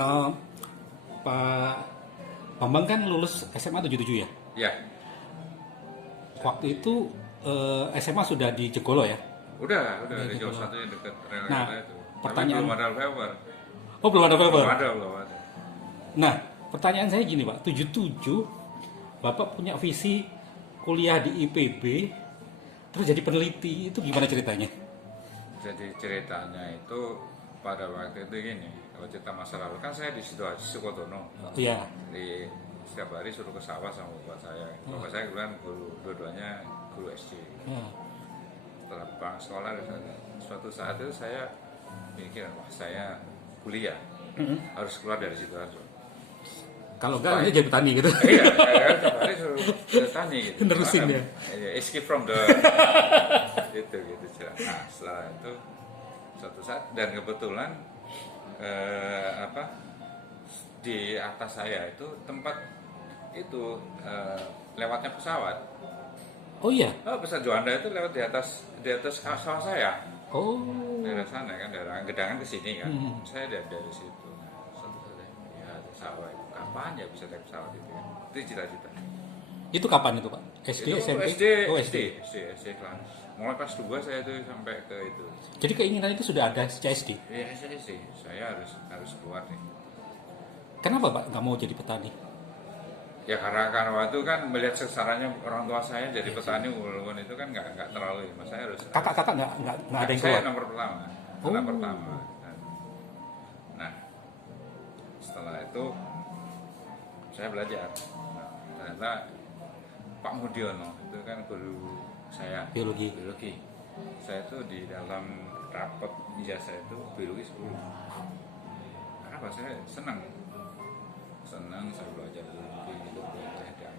Eh, Pak Bambang kan lulus SMA 77 ya? Ya, Waktu itu SMA sudah di Jegolo ya? udah Di di Jawa Jegolo. Satu yang dekat rel Nah, kereta itu. Tapi pertanyaan, belum ada Fiber. oh belum ada Belum Faber. ada, belum ada. Nah, pertanyaan saya gini Pak, 77 Bapak punya visi kuliah di IPB, terus jadi peneliti, itu gimana ceritanya? Jadi ceritanya itu pada waktu itu gini, kalau cerita masa lalu kan saya di Sidoarjo Sukodono. Iya, Di setiap hari suruh ke sawah sama bapak saya. Bapak saya kebetulan guru, dua-duanya guru SD. ya. Setelah pulang sekolah, suatu saat itu saya mikir, wah saya kuliah harus keluar dari Sidoarjo. Kalau enggak nanti jadi petani gitu. Iya, kan tiap hari suruh ke tani gitu. Nerusin ya? Escape from the gitu cerita. Nah, setelah itu suatu saat dan kebetulan di atas saya itu tempat itu lewatnya pesawat. Oh iya, Oh, pesawat Juanda itu lewat di atas sawah saya. oh Daerah sana kan, daerah Gedangan ke sini kan. Saya dari situ. Nah, suatu saat ya ada sawah itu. Kapan ya bisa naik pesawat itu kan? Itu cita-cita. itu kapan itu Pak? SD, Itu SMP? SD, Oh SD kelas. Mulai kelas 2 saya tuh sampai ke itu. Jadi keinginan itu sudah ada sejak SD. Iya, SD. Saya harus keluar nih. Kenapa Pak nggak mau jadi petani? Ya karena waktu kan melihat sesarannya orang tua saya jadi petani walaupun itu kan nggak terlalu. Mas saya harus. Kakak-kakak nggak ada yang Saya keluar? nomor pertama. Oh. Anak pertama. Nah, setelah itu saya belajar. Nah, ternyata Pak Mudiono itu kan guru saya Biologi. Saya tuh di dalam rapot ijazah itu biologi 10. Kenapa saya senang saya belajar biologi gitu belajar.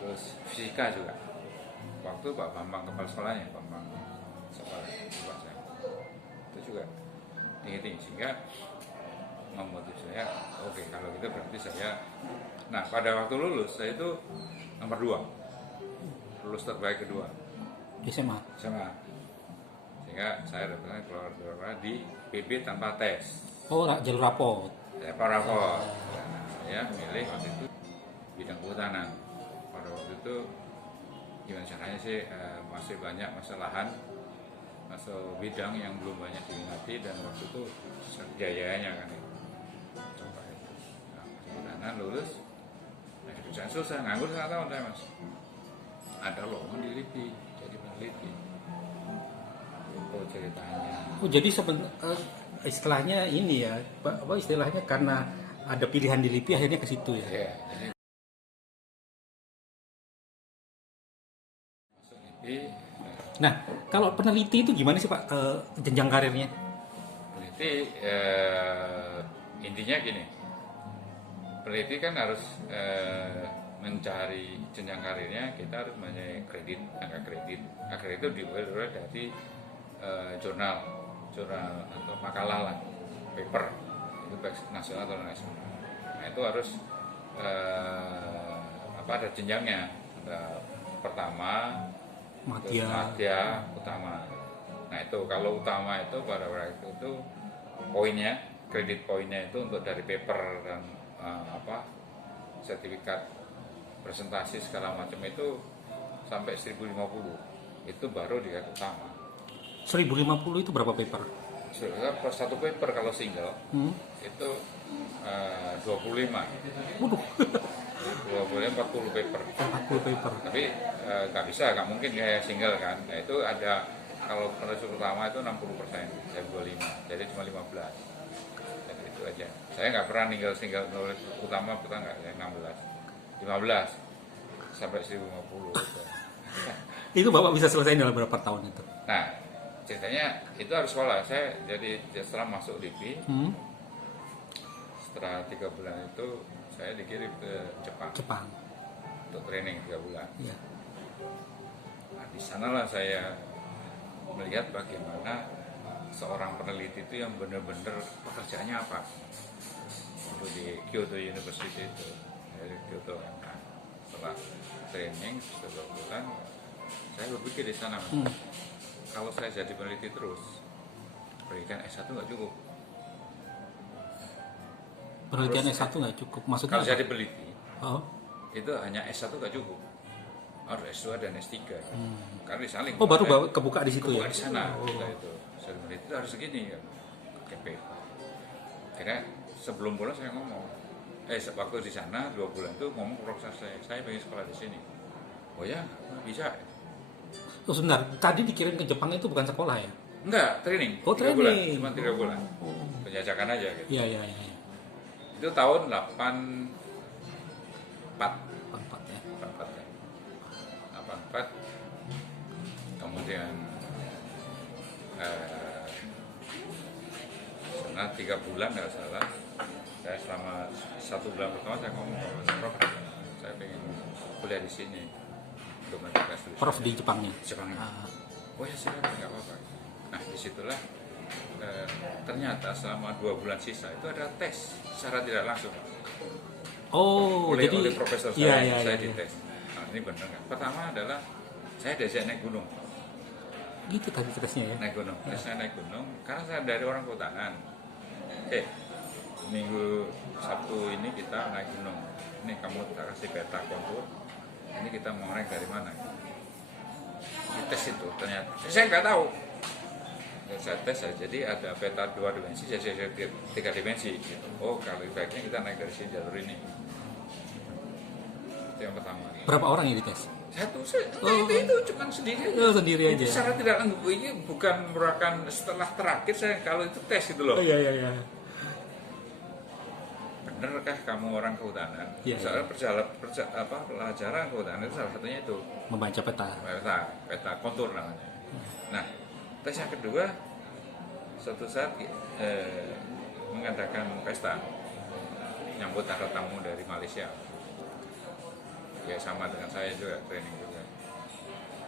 Terus fisika juga. Waktu Pak Bambang kepala sekolahnya, Bambang sekolah Pak saya itu juga tinggi sehingga memotiv saya. Oke, kalau gitu berarti saya. Nah, pada waktu lulus saya itu nomor 2, lulus terbaik kedua SMA. sama, sehingga saya dapatnya keluar di PB tanpa tes. Oh, jalur rapot. Saya parapot. Nah, saya milih waktu itu bidang kehutanan. Pada waktu itu gimana caranya sih masih banyak masalahan masuk bidang yang belum banyak diminati dan waktu itu jayanya kan coba itu. Nah, kehutanan lulus. Saya susah, nganggur 1 tahun saya mas. Ada lowongan di LIPI, jadi peneliti. Itu ceritanya. Oh, jadi istilahnya ini ya, apa istilahnya karena ada pilihan di LIPI akhirnya ke situ ya. Ya, jadi masuk LIPI. Nah, kalau peneliti itu gimana sih Pak jenjang karirnya? Peneliti intinya gini. Peneliti kan harus mencari jenjang karirnya, kita harus mempunyai kredit, angka kredit. Angka kredit itu dibuat dari jurnal atau makalah lah, paper itu baik nasional atau nasional. Nah itu harus ada jenjangnya. Ada pertama, madya, utama. Nah itu kalau utama itu pada waktu itu poinnya, kredit poinnya itu untuk dari paper dan sertifikat presentasi segala macam itu sampai 1050 itu baru di utama. 1050 itu berapa paper? Satu paper kalau single itu 25. Waduh, 40 paper. 40 paper. Tapi nggak mungkin kayak single kan. Nah, itu ada kalau penulis utama itu 60%, dari 25, jadi cuma 15. Jadi itu aja. Saya nggak pernah single nulis utama, kita nggak, saya 15 sampai 1050. Itu Bapak bisa selesai dalam berapa tahun itu? Nah, ceritanya itu harus sekolah. Saya jadi setelah masuk LIPI, setelah 3 bulan itu saya dikirim ke Jepang untuk training 3 bulan. Ya. Nah, di sanalah saya melihat bagaimana seorang peneliti itu yang benar-benar pekerjaannya apa. Untuk di Kyoto University itu, dari Kyoto. Nah, setelah training 3 bulan, saya berpikir di sana, kalau saya jadi peneliti terus, pendidikan S1 nggak cukup. Penelitian Terus, S1 nggak cukup. Maksudnya kalau apa? jadi peneliti Oh. itu hanya S1 nggak cukup, harus S2 dan S3. Karena disaling. Oh, baru kebuka di situ kebuka ya. di sana. Nah, itu saya peneliti itu harus segini ya. KP. Akhirnya sebelum pulang saya ngomong, waktu di sana 2 bulan itu ngomong ke profesor saya pengen sekolah di sini. Oh ya, bisa. Oh, sebentar. Tadi dikirim ke Jepang itu bukan sekolah ya? Enggak, training. Oh, 3 bulan, training. cuma 3 bulan. Penjajakan aja gitu. Iya, iya, iya. Itu tahun 84. 4 ya. 84 ya. 84. Kemudian setelah 3 bulan nggak salah, saya selama 1 bulan pertama saya ngomong ke Prof, saya pengen kuliah di sini untuk menjaga studi. Prof di Jepangnya. Jepangnya. Ah. Oh ya silakan, nggak apa-apa. Nah disitulah ternyata selama 2 bulan sisa itu ada tes secara tidak langsung. Oh, oleh jadi profesor iya, saya, iya, saya iya. dites. Nah, ini benar nggak? Pertama adalah saya diajak naik gunung, Gitu tadi tesnya ya. naik gunung. Saya naik gunung karena saya dari orang kehutanan. Minggu Sabtu ini kita naik gunung. Ini kamu tak kasih peta kontur. Ini kita mau naik dari mana? Dites itu ternyata. Saya nggak tahu. Saya tes saja. Jadi ada peta 2 dimensi, jadi 3 dimensi. Gitu. Oh, kalau baiknya kita naik dari sini jalur ini. Itu yang pertama. Berapa orang yang dites? Satu, itu cuma sendiri aja. Oh, sendiri aja. Itu secara tidak langsung, ini bukan merupakan setelah terakhir saya kalau itu tes itu loh. Oh, iya, iya, iya. Benerkah kamu orang kehutanan? Iya, Soalnya pelajaran kehutanan itu salah satunya itu Membaca peta. peta kontur namanya. Nah, tes yang kedua suatu saat mengadakan pesta nyambut ada tamu dari Malaysia. Ya sama dengan saya juga training juga.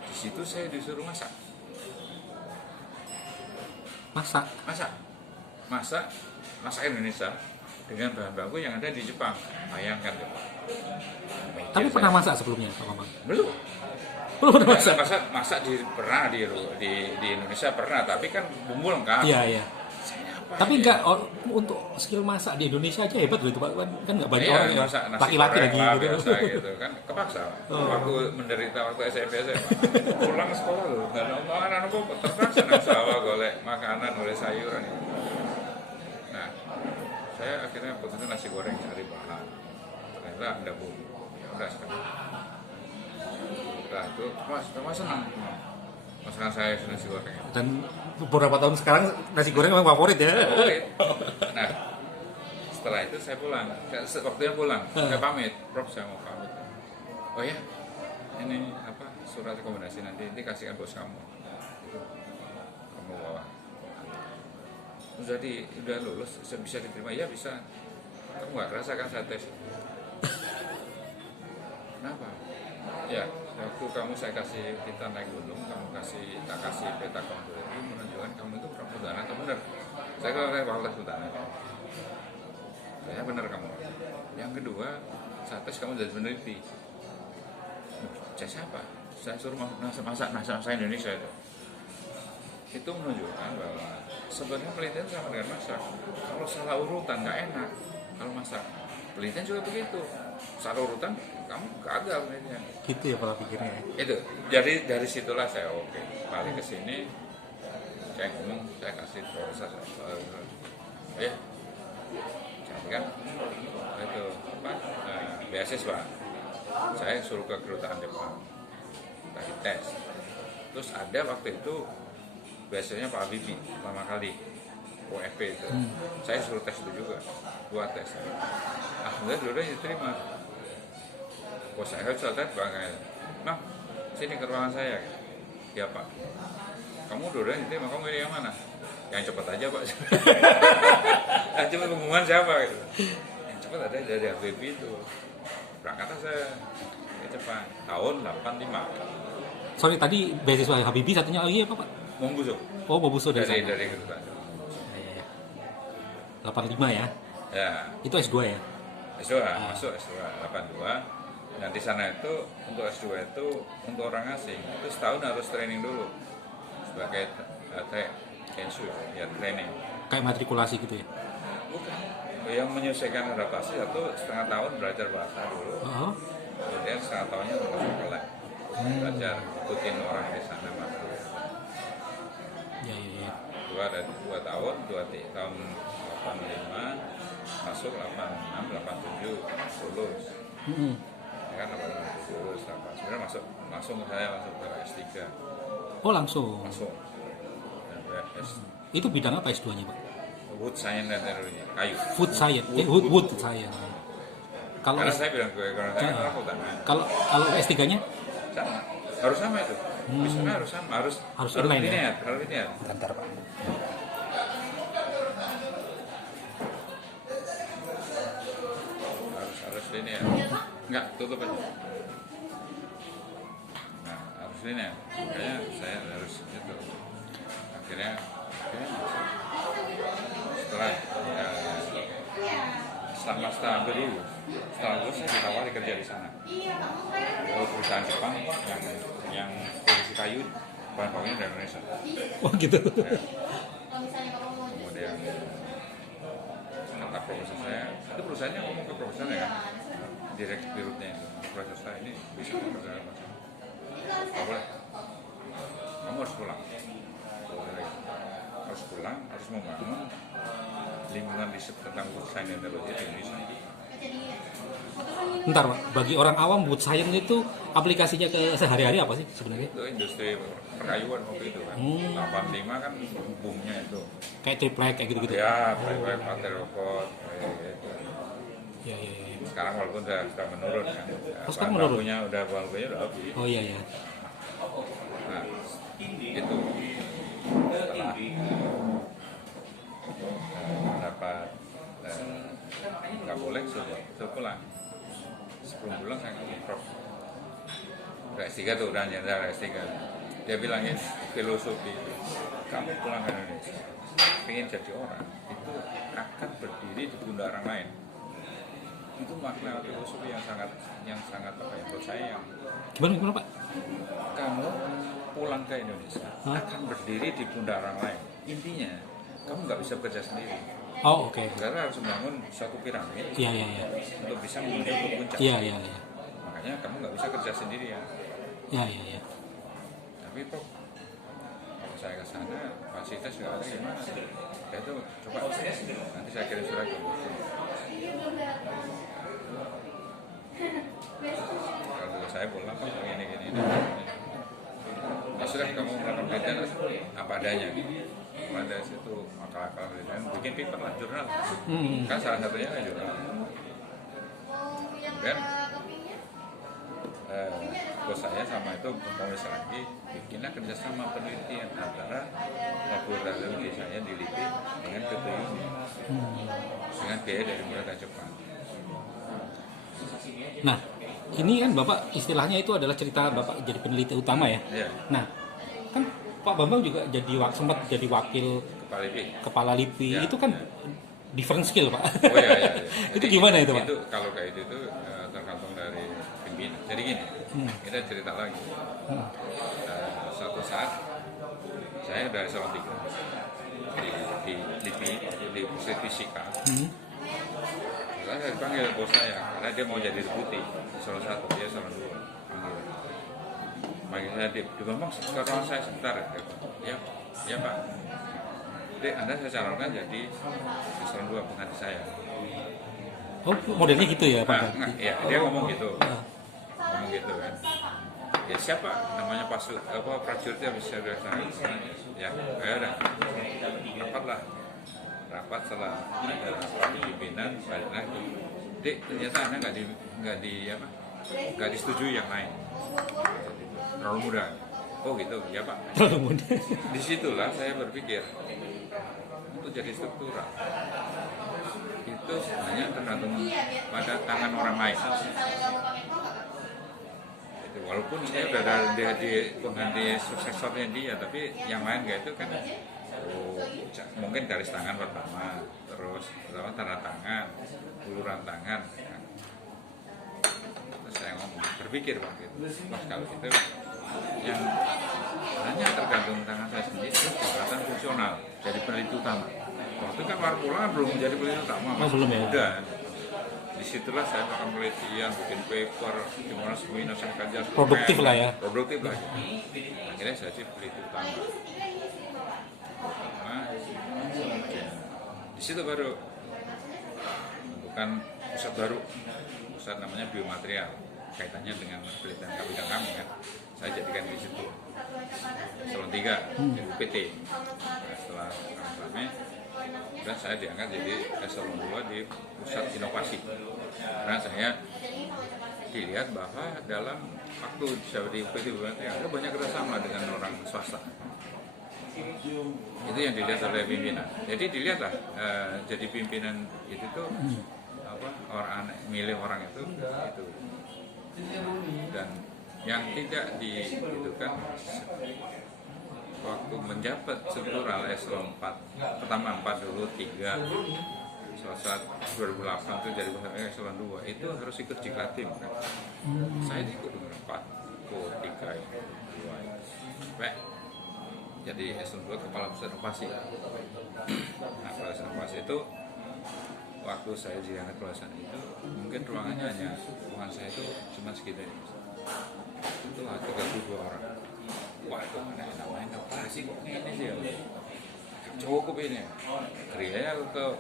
Di situ saya disuruh masak Indonesia dengan bahan baku yang ada di Jepang. Bayangkan ya Pak. Tapi pernah masak sebelumnya, Pak Bambang? Belum. Belum pernah masak. Masak pernah di Indonesia pernah, tapi kan bumbu lengkap. Iya, iya. Saya apa Tapi ya? enggak untuk skill masak di Indonesia aja hebat loh itu Pak. Kan enggak banyak Iya, orang ya. masak nasi Laki-laki goreng lagi lah, gitu. biasa gitu kan kepaksa. Waktu menderita waktu SMP pulang sekolah loh, nggak ada omongan apa terpaksa nang sawah golek makanan, golek sayuran. Nah, saya akhirnya putusin nasi goreng cari bahan. Ternyata ada bumbu, beras kan. Nah itu mas senang. Masakan saya nasi goreng. Dan beberapa tahun sekarang nasi goreng memang favorit ya. Favorit. Nah, setelah itu saya pulang. Waktunya pulang, saya pamit. Prof, saya mau pamit. Oh ya, ini surat rekomendasi nanti kasihkan bos kamu. Kamu bawa. Jadi udah lulus, bisa diterima? Ya bisa. Kamu nggak kerasa kan saya tes? Kenapa? Ya, waktu kita naik gunung, tak kasih peta kontur itu menunjukkan kamu itu orang kehutanan atau benar. Saya kalau kayak fakultas kehutanan. Saya benar kamu. Yang kedua, saat tes kamu jadi peneliti. Saya siapa? Saya suruh masak Indonesia itu. Itu menunjukkan bahwa sebenarnya penelitian sama dengan masak. Kalau salah urutan nggak enak. Kalau masak, penelitian juga begitu. Salah urutan, kamu gagal penelitian. Gitu ya pola pikirnya. Itu. Jadi dari situlah saya balik ke sini. Saya ngomong, saya kasih profesor. Ya, jadi kan itu beasiswa. Saya suruh ke kedutaan Jepang. Tadi tes. Terus ada waktu itu biasanya Pak Habibie pertama kali OFP itu. Saya suruh tes itu juga, 2 tes. Alhamdulillah dua-duanya diterima. Saya harus tes bangga. Nah, sini ke ruangan saya. Ya Pak. Kamu dua-duanya diterima, kamu ini yang mana? Yang cepat aja Pak. Yang cepat pengumuman siapa? Yang cepat ada dari Habibie itu. Berangkatlah saya ke Jepang tahun 85. Sorry tadi beasiswa Habibie satunya lagi apa Pak? Mombuso. Oh, Bobuso dari sana. Dari kedutaan. 85 ya. Ya. Itu S2 ya. S2 masuk S2 82. Dan di sana itu untuk S2 itu untuk orang asing itu setahun harus training dulu sebagai Kenshu ya training. Kayak matrikulasi gitu ya. Bukan. yang menyelesaikan adaptasi 1,5 tahun belajar bahasa dulu, Oh. kemudian 1 tahunnya masuk ke lab, belajar ikutin orang di sana masuk. Ya, ya, ya. Dua ada 2 tahun, tahun 85 masuk 86, 87 lulus. Mm-mm. Ya kan 87 lulus, sebenarnya langsung saya masuk ke S3 Oh langsung. langsung. Dan Itu bidang apa S2-nya Pak? Wood Science dan Teknologi, kayu. Food Science. Wood Science. Kalau Karena S- saya bilang ke ekonomi saya kan akuntansi. kalau S3-nya Sama, harus sama itu. Misalnya harus sama, Harus inline, ya? linear, harus linear. bentar Pak. Harus linear. Enggak, tutup aja. Nah, harus linear. Makanya saya harus itu. Akhirnya masuk. Setelah setelah hampir lulus, setelah lulus saya ditawari kerja di sana. Perusahaan Jepang yang produksi kayu bahan bakunya dari Indonesia. Oh gitu. Kemudian kata profesor saya, itu perusahaannya ngomong ke profesor ya kan, direkturnya itu, profesor saya ini bisa kerja apa? Nggak boleh, kamu harus pulang. Harus pulang, harus membangun lingkungan riset tentang food science dan teknologi di Indonesia. Bentar Pak, bagi orang awam Wood Science itu aplikasinya ke sehari-hari apa sih sebenarnya? Itu industri perkayuan waktu itu kan. 85 kan boomnya itu. Kayak triplek kayak gitu-gitu. Ya, proyek pakai robot, kayak gitu. Ya, ya, ya. Sekarang walaupun sudah menurun kan. Oh, sekarang menurun? Bahan bakunya udah habis. Oh iya ya. Nah, itu setelah dapat nggak boleh suruh pulang. Sebelum pulang saya ngomong Prof. Udah S3 tuh, udah nyadar S3. Dia bilangin filosofi, kamu pulang ke Indonesia, pengen jadi orang, itu akan berdiri di pundak orang lain. Itu makna filosofi yang sangat apa ya, menurut saya yang Gimana Pak? kamu pulang ke Indonesia Hah? akan berdiri di pundak orang lain. Intinya kamu nggak bisa bekerja sendiri. Oh oke. Karena harus membangun suatu piramid Iya iya iya. untuk bisa menuju ke puncak. Iya iya iya. Makanya kamu nggak bisa kerja sendiri ya. Iya iya iya. Tapi Prof, kalau saya ke sana fasilitas nggak ada gimana? Ya itu coba nanti saya kirim surat ke bosku. Kalau saya pulang Pak gini. Ya sudah kamu melakukan penelitian apa adanya. Pada situ akal-akal penelitian bikin paper lah jurnal. Kan salah satunya kan jurnal. Kemudian bos saya sama itu berkomunikasi lagi bikinlah kerjasama penelitian antara laboratorium di saya di LIPI dengan PPI dengan biaya dari pemerintah Jepang. Nah, ini kan Bapak istilahnya itu adalah cerita Bapak jadi peneliti utama ya. Ya, Nah, kan Pak Bambang juga sempat jadi wakil kepala LIPI. kepala LIPI. Ya, Itu kan ya. different skill Pak. Oh iya. Itu gimana itu Pak? Itu kalau kayak itu tergantung dari pimpinan. Jadi gini, kita cerita lagi. Suatu saat saya dari Salon 3 di LIPI di Pusat Fisika. Saya dipanggil bos saya karena dia mau jadi deputi Salon 1, dia Salon 2 panggil saya di Bambang ke ruangan saya sebentar ya Pak. Dek, Anda saya calonkan jadi Salon 2 pengganti saya. Oh, modelnya gitu ya Pak? Ya, dia ngomong gitu kan. Ya siapa namanya prajuritnya bisa saya ya udah rapat setelah ada rapat pimpinan balik lagi. Dek, ternyata Anda nggak disetujui yang lain. Terlalu muda. Oh gitu, ya Pak. Terlalu muda. Disitulah saya berpikir untuk jadi struktural itu sebenarnya tergantung pada tangan orang lain. Itu, walaupun saya udah ada di pengganti suksesornya dia, tapi yang lain kayak itu kan mungkin garis tangan pertama, terus tanda tangan, uluran tangan. Terus saya ngomong, berpikir Pak gitu. Mas kalau itu yang hanya tergantung tangan saya sendiri itu jabatan fungsional jadi peneliti utama. waktu kan Warpula belum menjadi peliti utama. Oh, belum ya? Udah. Disitulah saya melakukan penelitian, bikin paper, gimana Sumino saya kajar. Produktif lah ya. Produktif lah. Akhirnya saya jadi peliti utama. Nah, di situ baru bukan pusat baru, pusat namanya biomaterial, kaitannya dengan penelitian bidang kami kan. Saya jadikan di situ eselon 3 di UPT. Nah, setelah kami dan saya diangkat jadi eselon 2 di pusat inovasi. Karena saya dilihat bahwa dalam waktu saya di UPT ada banyak kerjasama dengan orang swasta. Itu yang dilihat oleh pimpinan. Jadi dilihatlah jadi pimpinan itu tuh apa orang milih orang itu dan yang tidak itu kan waktu menjabat struktural eselon 4 pertama 4 dulu 3 saat 2008 itu jadi eselon 2 itu harus ikut Jiklattim kan. Saya ikut dengan 4 ke 3 2 sampai jadi eselon 2 kepala pusat inovasi. Nah, kepala pusat inovasi itu waktu saya diangkat ke sana itu mungkin ruangannya hanya ruangan saya itu cuma segitu itu 32 orang. Wah itu namanya inovasi kok ini sih ya cukup ini kerjanya ke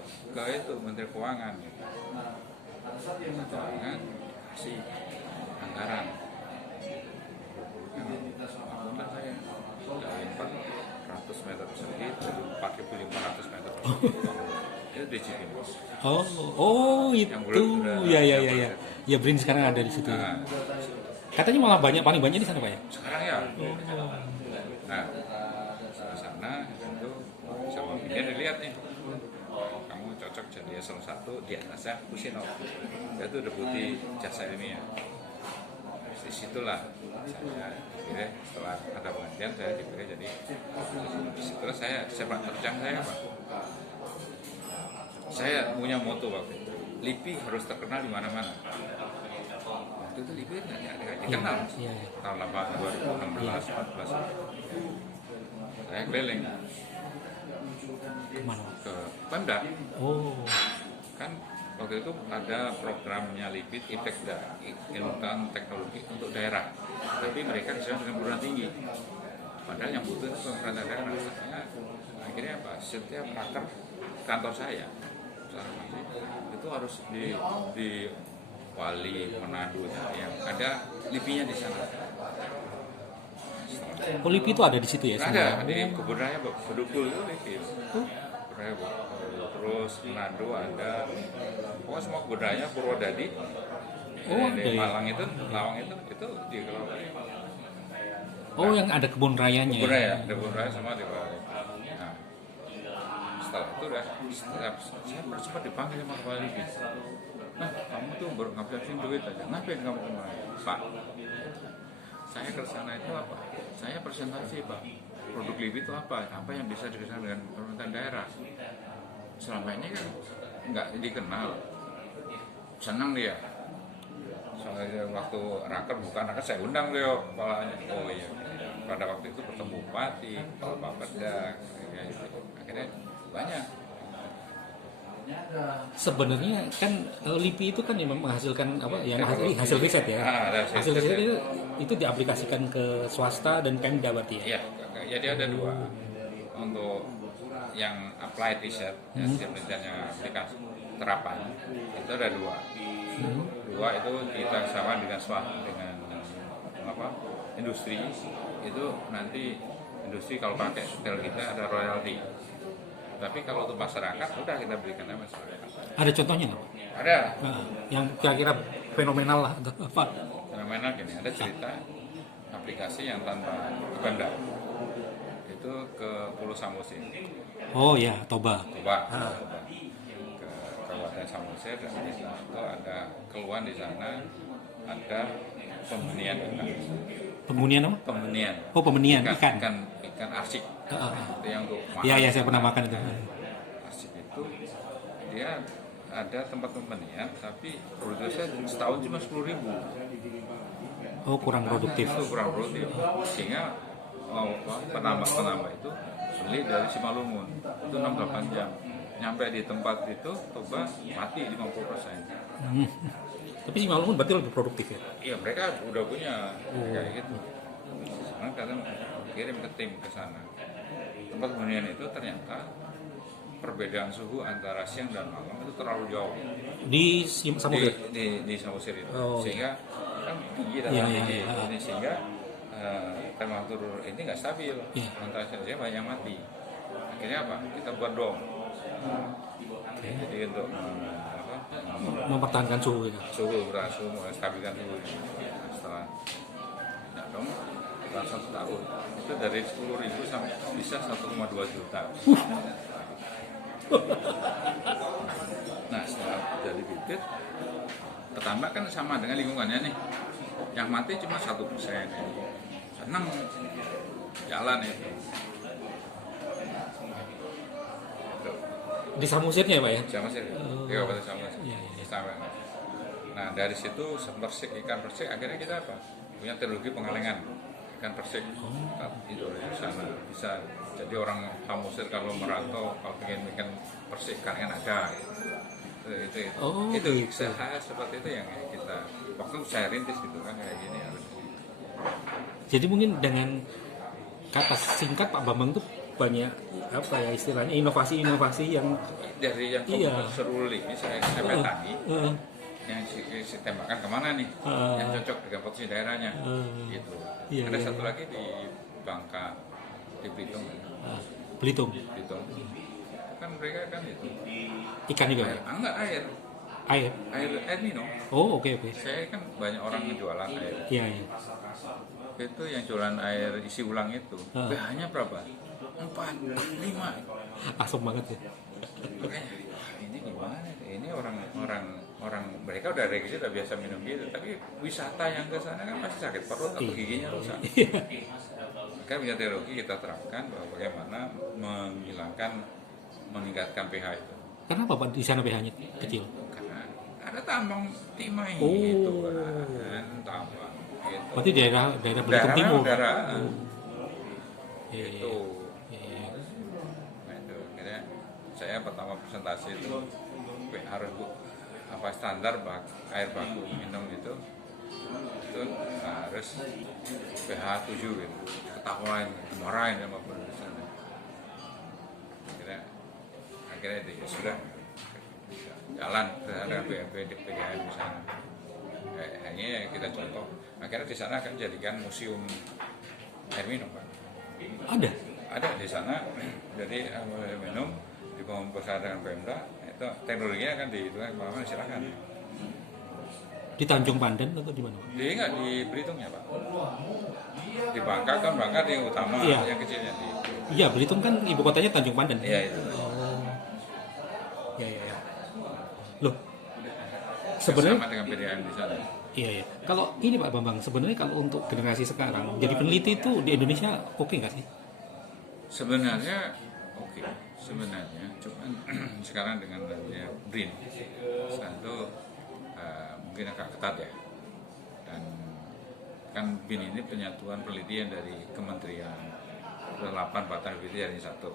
itu Menteri Keuangan gitu. Keuangan kasih anggaran saya dari 400 meter persegi jadi 4.500 meter persegi itu di Cipinang. Oh itu ya BRIN sekarang ada di situ. Nah, katanya malah paling banyak di sana Pak ya? Sekarang ya. Nah, di sana itu sama dia dilihat nih. Kamu cocok jadi eselon 1 di atasnya Kusino. Dia tuh deputi jasa ilmiah. Di situlah saya dipilih setelah ada penelitian saya dipilih jadi di situlah saya sepak terjang saya apa? Saya punya moto waktu itu. LIPI harus terkenal di mana-mana. Waktu itu LIPI nggak dikenal. Tahun 2016, 14. Saya keliling Kemana? ke Pemda. Oh. Kan waktu itu ada programnya LIPI ITEKDA, ilmu teknologi untuk daerah. Tapi mereka disana dengan perguruan tinggi. Padahal yang butuh itu pemerintah daerah. Akhirnya apa? Setiap pakar kantor saya itu harus di Wali, Manado, yang ada LIPI-nya di sana. Oh, LIPI itu ada di situ ya? Ada di Kebun Raya Bedugul itu LIPI. Kebun Raya terus Manado ada, pokoknya semua kebun raya Purwodadi. Di Malang itu, Lawang itu dikelola. Oh, yang ada kebun rayanya. Kebun raya, ada kebun raya sama di bawah. Nah, setelah itu udah saya sempat dipanggil sama kepala LIPI. Nah, kamu tuh baru ngabisin duit aja. Ngapain kamu kemarin? Pak, saya ke sana itu apa? Saya presentasi Pak. Produk LIPI itu apa? Apa yang bisa dikerjakan dengan pemerintahan daerah? Selama ini kan nggak dikenal. Senang dia. Soalnya waktu raker bukan raker saya undang dia kepalanya. Oh iya. Pada waktu itu bertemu bupati, kepala Bapeda, ya itu. Akhirnya banyak. Sebenarnya kan LIPI itu kan yang menghasilkan apa ya hasil riset ya. Hasil riset itu diaplikasikan ke swasta dan Pemda berarti ya. Iya, jadi ada dua untuk yang applied research, hasil risetnya aplikasi terapan itu ada dua. Dua itu kita sama dengan apa industri itu nanti industri kalau pakai setel kita ada royalti. Tapi kalau untuk masyarakat, udah kita berikan nama masyarakat. Ada contohnya nggak? Ada. Nah, yang kira-kira fenomenal lah atau apa? Fenomenal gini, ada cerita aplikasi yang tanpa Pemda. Itu ke Pulau Samosir. Oh ya, Toba. Toba. Ke Kabupaten Samosir dan di sana itu ada keluhan di sana ada pembenihan ikan. Pembenihan apa? Pembenihan. Oh, pembenihan ikan. Ikan arsik. Itu yang untuk makan. Iya, saya pernah makan itu. Arsik itu dia ada tempat pembenihan tapi produknya setahun cuma 10.000. Oh, kurang produktif. Itu kurang produktif. Sehingga penambah itu beli dari Simalungun itu 6-8 jam. nyampe di tempat itu coba mati 50%. Tapi Simalungun berarti lebih produktif ya? Iya, mereka udah punya kayak gitu. Sekarang kadang kirim ke tim ke sana. Tempat hunian itu ternyata perbedaan suhu antara siang dan malam itu terlalu jauh Di Samosir? di Samosir itu. Oh, Sehingga kan tinggi dan Iya, tinggi iya, iya. ini, sehingga temperatur ini nggak stabil, Iya. antara saja banyak mati. Akhirnya apa? Kita buat dom. Jadi untuk Mempertahankan suhu ya? suhu, stabilkan suhu. Nah, setelah tidak dom, setelah 1 tahun itu dari 10.000 sampai bisa 1,2 juta. Nah, setelah jadi bibit, pertama kan sama dengan lingkungannya nih. Yang mati cuma 1%. Senang jalan itu. Di Samosirnya ya Pak ya? Sama sih, Kabupaten Samosir. Iya, iya. Sama. Nah, dari situ ikan persik akhirnya kita apa? Punya teknologi pengalengan ikan persik. Itu di sana bisa. Jadi orang Samosir kalau merantau, kalau ingin bikin persik ikan kan ada. Itu gitu. usaha seperti itu yang kita waktu saya rintis gitu kan kayak gini harus. Jadi mungkin dengan kata singkat Pak Bambang tuh banyak apa ya istilahnya inovasi-inovasi yang Dari yang Iya. seruli ini saya petani yang si tembakan kemana nih yang cocok dengan potensi daerahnya gitu. Iya, Ada iya, satu iya. lagi di Bangka, di Belitung. Belitung Belitung kan mereka kan itu ikan juga air, Pak? enggak Air. air minum. Oh, oke. Saya kan banyak orang yang jualan air Iya, iya. itu, yang jualan air isi ulang itu pH-nya berapa? 4, 5. Asam banget ya. Makanya, ini gimana? Ini orang mereka udah registrasi udah biasa minum gitu, tapi wisata yang ke sana kan pasti sakit perut atau giginya rusak. Maka punya teknologi kita terapkan bahwa bagaimana meningkatkan pH itu. Kenapa Pak di sana pH-nya kecil? Karena ada tambang timah Oh. gitu kan, tambang gitu. Berarti daerah Belitung Timur. Daerah Iya, iya, itu. iya. Nah, itu akhirnya saya pertama presentasi itu harus standar air baku minum itu harus pH 7 gitu. Ketawain, dimarahin sama produsen. Akhirnya ya sudah jalan ke sana PDAM di sana. Hanya kita contoh. Akhirnya di sana akan jadikan museum air minum, Pak. Ada di sana. Jadi air minum dibangun bersama dengan Pemda, itu teknologinya kan di mana silakan. Di Tanjung Pandan atau di mana Pak? Dia nggak di Belitungnya, Pak. Di Bangka kan yang utama, Iya. yang kecilnya di. Iya, Belitung kan ibu kotanya Tanjung Pandan. Iya itu. Iya. Loh, sebenarnya Sama dengan PDAM di sana. iya. Kalau ini Pak Bambang, sebenarnya kalau untuk generasi sekarang jadi peneliti itu di Indonesia oke nggak sih? Sebenarnya oke, sebenarnya cuman sekarang dengan adanya BRIN satu mungkin agak ketat ya, dan kan BRIN ini penyatuan penelitian dari kementerian 8 batang penelitian yang satu.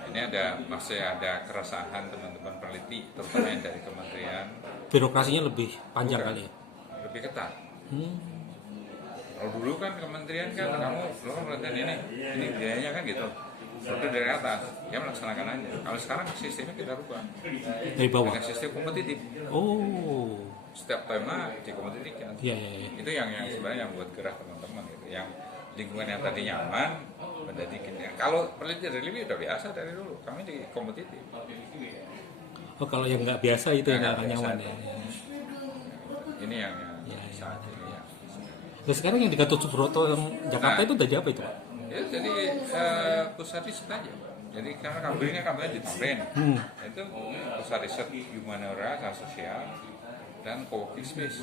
Ini masih ada keresahan teman-teman peneliti terutama yang dari kementerian. Birokrasinya lebih panjang Bukan, kali ya? lebih ketat. Kalau dulu kan kementerian kan kamu lo kan penelitian ini biayanya kan gitu. Produk dari atas, ya melaksanakan aja. Kalau sekarang sistemnya kita rubah Dari bawah. dengan sistem kompetitif. Oh, Setiap tema dikompetitifkan. iya. Itu yang sebenarnya yang buat gerah teman-teman gitu. Yang lingkungan yang tadi nyaman menjadi gini. Kalau penelitian lebih udah biasa dari dulu. Kami di kompetitif. Oh, kalau yang nggak biasa itu yang Nggak nggak nyaman biasa. ya. Ini yang Iya. saat ini ya. Nah, sekarang yang di Gatot Subroto yang Jakarta Nah. itu jadi apa itu Pak? Ya, jadi pusat riset aja. Jadi karena kampungnya di Tamrin, itu pusat riset humaniora dan sosial dan co-working space.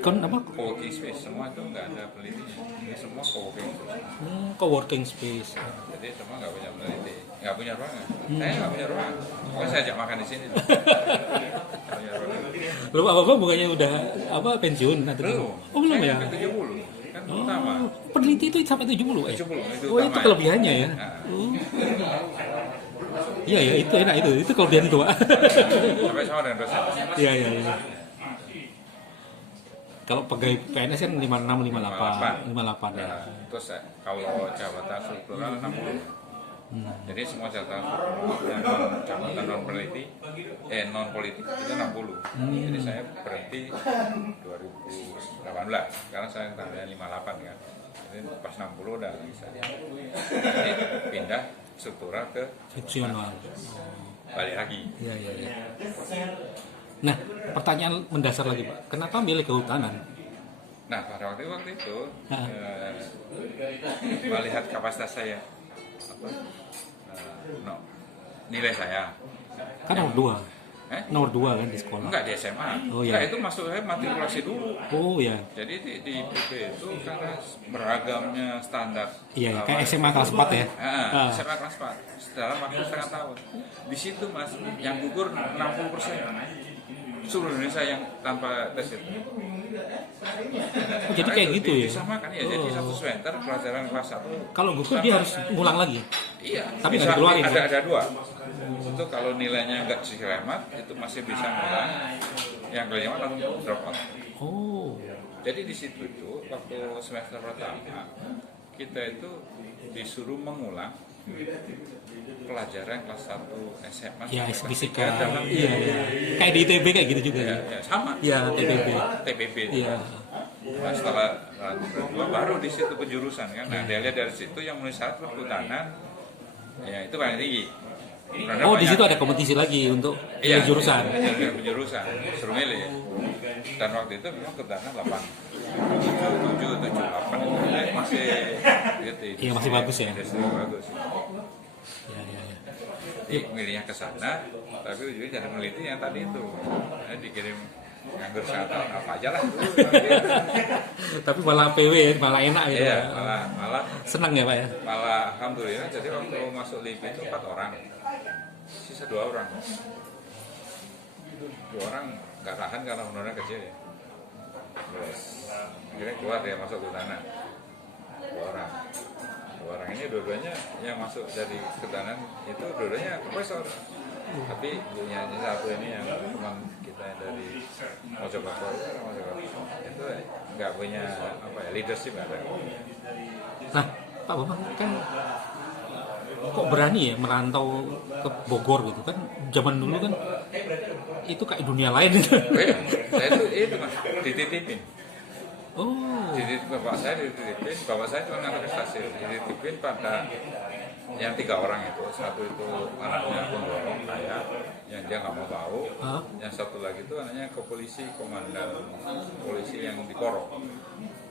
Kan apa? Co-working space semua itu nggak ada penelitinya. Ini semua co-working space. Co-working space. Jadi semua nggak punya peneliti, nggak punya ruangan. Saya nggak punya ruangan. Pokoknya saya ajak makan di sini. Nggak punya ruangan. Lu apa bukannya udah pensiun atau Belum. gimana? Oh, belum Saya ya? sampai 70 kan utama. Oh, peneliti itu sampai 70 ya? 70 itu Oh, itu utama. kelebihannya ya? Nah. Oh. Iya ya, itu enak itu kelebihan itu, Pak. Sampai sama dengan dosen. Iya iya iya. Kalau pegawai PNS kan 56, 58, 58 ya. Nah, terus kalau jabatan struktural 60. Jadi semua jabatan struktural yang jabatan non politik itu 60. Jadi saya berhenti 2018 karena saya tanggalnya 58 kan. Jadi pas 60 udah bisa. Jadi pindah struktural ke Fungsional. balik lagi. Iya iya iya. Nah, pertanyaan mendasar lagi, Pak. Kenapa milih kehutanan? Nah, pada waktu itu melihat kapasitas saya, nilai saya. Kan nomor 2. Nomor 2 kan di sekolah. Enggak di SMA. Oh, iya. Enggak, itu masuk saya matrikulasi dulu. Oh ya. Jadi di IPB itu karena beragamnya standar. Iya, kayak SMA kelas 4 ya. SMA kelas 4 dalam waktu setengah tahun. Di situ Mas, yang gugur 60%. Seluruh Indonesia yang tanpa tes itu. Jadi kayak gitu ya. Disamakan ya. Jadi satu semester pelajaran kelas 1. Kalau gugur dia harus ngulang lagi. Iya. Tapi bisa, nggak dikeluarin. ada 2. Itu kalau nilainya nggak dikremat itu masih bisa ngulang. Yang kelima langsung drop out. Oh. Jadi di situ itu waktu semester pertama kita itu disuruh mengulang pelajaran kelas 1 SMA Ya, sampai kelas fisika. 3 dalam Iya, iya. Kayak di ITB kayak gitu juga ya. ya, sama. Iya, TPB. TPB. Iya. Nah, setelah kedua baru di situ penjurusan kan. Nah, dia lihat dari situ yang menulis syarat perhutanan ya itu paling tinggi. Karena Oh, di banyak- situ ada kompetisi lagi untuk Iya, jurusan. Iya, penjurusan, suruh milih. Dan waktu itu memang kehutanan 8, 7, 8 itu masih gitu. Iya, masih bagus ya. Masih bagus. Iya, iya, iya. Jadi milihnya ke sana, tapi ujungnya jadi meneliti yang tadi itu. Dikirim nganggur satu apa aja lah. Tapi malah PW ya, malah enak gitu. Iya, Pak. malah Senang ya, Pak ya. malah alhamdulillah. Jadi waktu masuk LIP itu 4 orang, sisa 2 orang. 2 orang nggak tahan karena honornya kecil ya. Terus akhirnya keluar dia masuk ke tanah. 2 orang. 2 orang ini dua-duanya yang masuk dari kehutanan itu dua-duanya profesor. Tapi punya satu ini yang teman kita yang dari Mojokerto itu nggak punya apa ya, leadership nggak ada. Nah, Pak Bambang kan kok berani ya merantau ke Bogor gitu kan? Zaman dulu kan itu kayak dunia lain gitu. Oh iya, saya itu Mas dititipin. Oh. Bapak saya dititipin, bapak saya cuma ngantar ke stasiun, dititipin pada yang 3 orang itu. Satu itu anaknya pemborong kaya, yang dia nggak mau tahu. Hah? Yang satu lagi itu anaknya ke polisi, komandan polisi yang di Porong.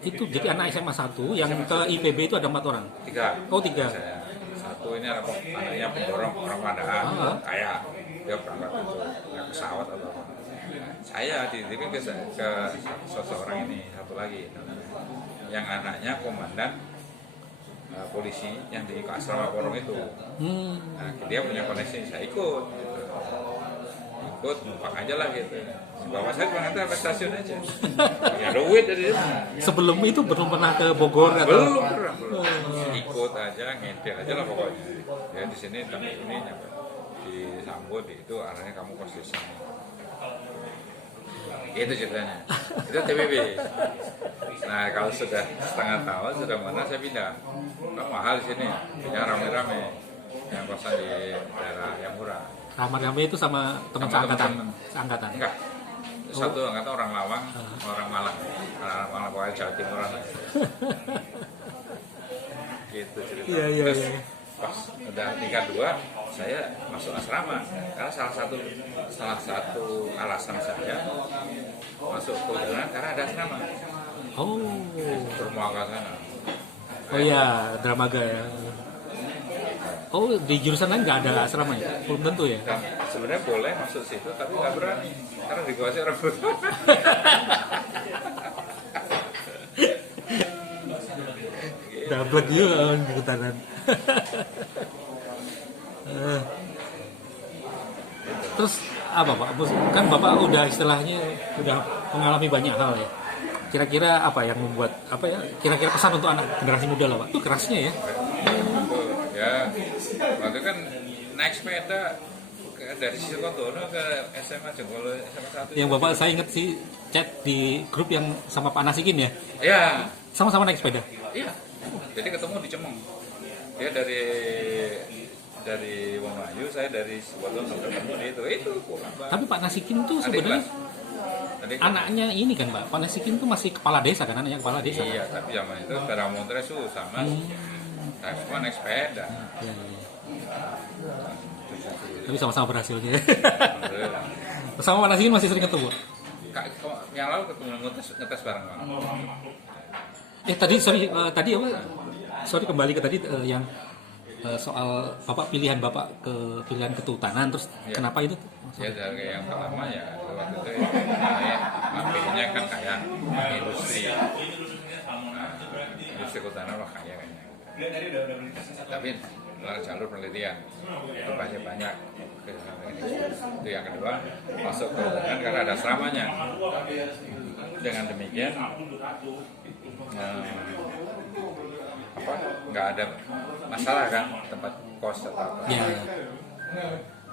Itu jadi anak SMA 1 yang ke IPB itu ada 4 orang. 3. Oh, 3. Saya. Satu ini anaknya pemborong, orang Padang, kaya. Dia berangkat itu naik pesawat atau apa. Saya dititipin ke seseorang ini, satu lagi yang anaknya komandan polisi yang di asrama Porong itu. Nah, dia punya koneksi, saya ikut gitu. Ikut numpang aja lah gitu. Bapak saya cuma nanti sampai stasiun aja, ya duit dari itu. Sebelum itu belum pernah ke Bogor atau? Belum ikut aja, ngintil aja lah pokoknya. Ya di sini tapi ini nyampe disambut itu arahnya kamu kos di sini. Itu ceritanya. Itu TPB. Nah, kalau sudah setengah tahun sudah mana saya pindah. Kan mahal di sini. Pindah rame-rame. Yang kosan di daerah yang murah. Ramai-ramai itu sama teman Sama seangkatan. teman-teman. Seangkatan. Enggak. Satu angkatan orang Lawang, orang Malang. Orang Malang pokoknya Jawa Timuran. Gitu ceritanya. Iya, iya, Terus, iya. pas udah tingkat 2 saya masuk asrama karena salah satu alasan saya masuk kehutanan karena ada asrama Oh. Dermaga sana. Oh iya, Dramaga ya. Oh, di jurusan lain nggak ada asrama ya? Belum tentu ya? Dan sebenarnya boleh masuk situ tapi nggak berani karena dikuasai orang buta. Dablek juga di kehutanan. Terus apa Pak? Kan Bapak udah istilahnya udah mengalami banyak hal ya. Kira-kira apa yang membuat apa ya? Kira-kira pesan untuk anak generasi muda lah Pak. Itu kerasnya ya. Itu ya waktu kan naik sepeda dari Silotono ke SMA Jenggolo SMA 1. Yang Bapak saya ingat sih chat di grup yang sama Pak Nasikin ya. Ya, Sama-sama naik sepeda. iya. Jadi ketemu di Cemeng. Dia dari Wongayu, saya dari Silotono, ketemu di itu pulang. Tapi Pak Nasikin tuh Adik sebenarnya kelas. Adik kelas. anaknya ini kan Pak. Pak Nasikin tuh masih kepala desa kan, anaknya kepala desa. Iya, tapi zaman itu sepeda motor susah mas. Saya semua naik sepeda. Ya, ya. Tapi sama-sama berhasil ya. Alhamdulillah. Sama Pak Nasikin masih sering ketemu. Yang lalu ketemu ngetes bareng bang. Tadi tadi apa? Sorry kembali ke tadi yang soal Bapak pilihan Bapak ke pilihan kesultanan terus Ya. kenapa itu? Ya dari yang pertama ya waktu itu saya ambilnya kan kayak industri. Nah, industri kehutanan wah kaya kayaknya. Tapi melalui jalur penelitian itu banyak itu yang kedua masuk ke kehutanan karena ada asramanya. Dengan demikian nggak ada masalah kan tempat kos atau apa. Ya.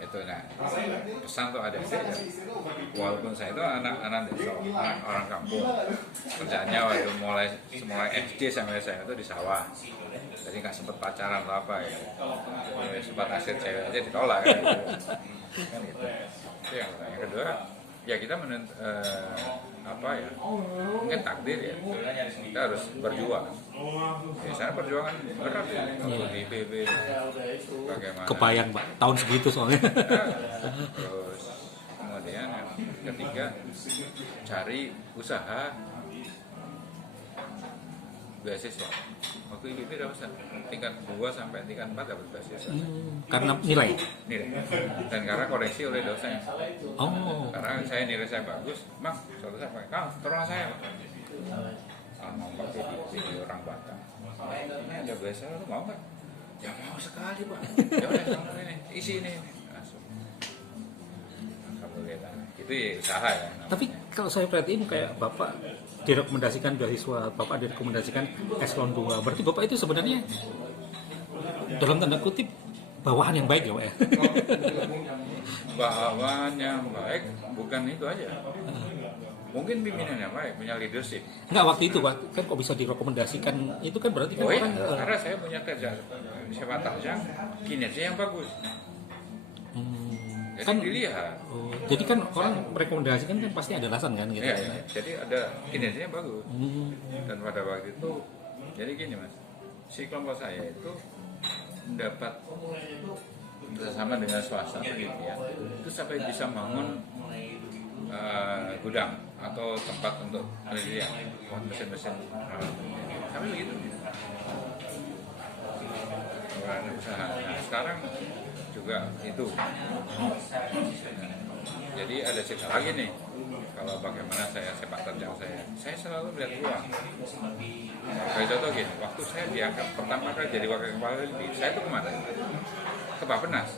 Itu nah pesan tuh ada sih ya. Walaupun saya itu anak desa, orang kampung, kerjanya waktu mulai SD sampai saya itu di sawah, jadi nggak sempet pacaran atau apa ya, sempat naksir cewek aja ditolak kan gitu. Kan gitu. Itu yang kedua ya kita mungkin takdir ya, kita harus berjuang. Biasanya perjuangan berat ya, waktu di IPB bagaimana. Kebayang Pak, tahun segitu soalnya. Terus kemudian yang ketiga cari usaha beasiswa. Waktu IPB dapat tingkat 2 sampai tingkat 4 dapat beasiswa. Karena nilai. Dan karena koreksi oleh dosen. Oh. Karena nilai saya bagus, Mak, suatu saat pakai, Kang, tolong saya. Mau pakai di orang Batak. Ini ada beasiswa, lu mau nggak? Ya mau sekali Pak. Ya udah kamu ini isi ini. Langsung. Alhamdulillah. Itu ya usaha ya. Namanya. Tapi kalau saya perhatiin kayak Bapak direkomendasikan beasiswa, Bapak direkomendasikan eselon 2. Berarti Bapak itu sebenarnya dalam tanda kutip bawahan yang baik ya Pak ya? Bawahan yang baik bukan itu aja. Mungkin pimpinan yang baik, punya leadership. Enggak, waktu itu Pak, kan kok bisa direkomendasikan, itu kan berarti kan Iya, orang karena saya punya kerja sepak terjang, kinerja yang bagus. Jadi kan dilihat. jadi kan orang merekomendasikan kan pasti ada alasan kan gitu. Iya, iya. Jadi ada kinerjanya bagus. Dan pada waktu itu, jadi gini mas, si kelompok saya itu mendapat bersama dengan swasta gitu ya, itu sampai bisa bangun gudang atau tempat untuk penelitian, mesin-mesin sampai begitu. Orang usaha. Nah, sekarang juga itu. Jadi ada cerita lagi nih. Kalau bagaimana saya sepak terjang saya selalu melihat peluang. Kayak contoh gini, waktu saya diangkat pertama kali jadi wakil kepala LIPI, saya itu kemana? Ke Bappenas.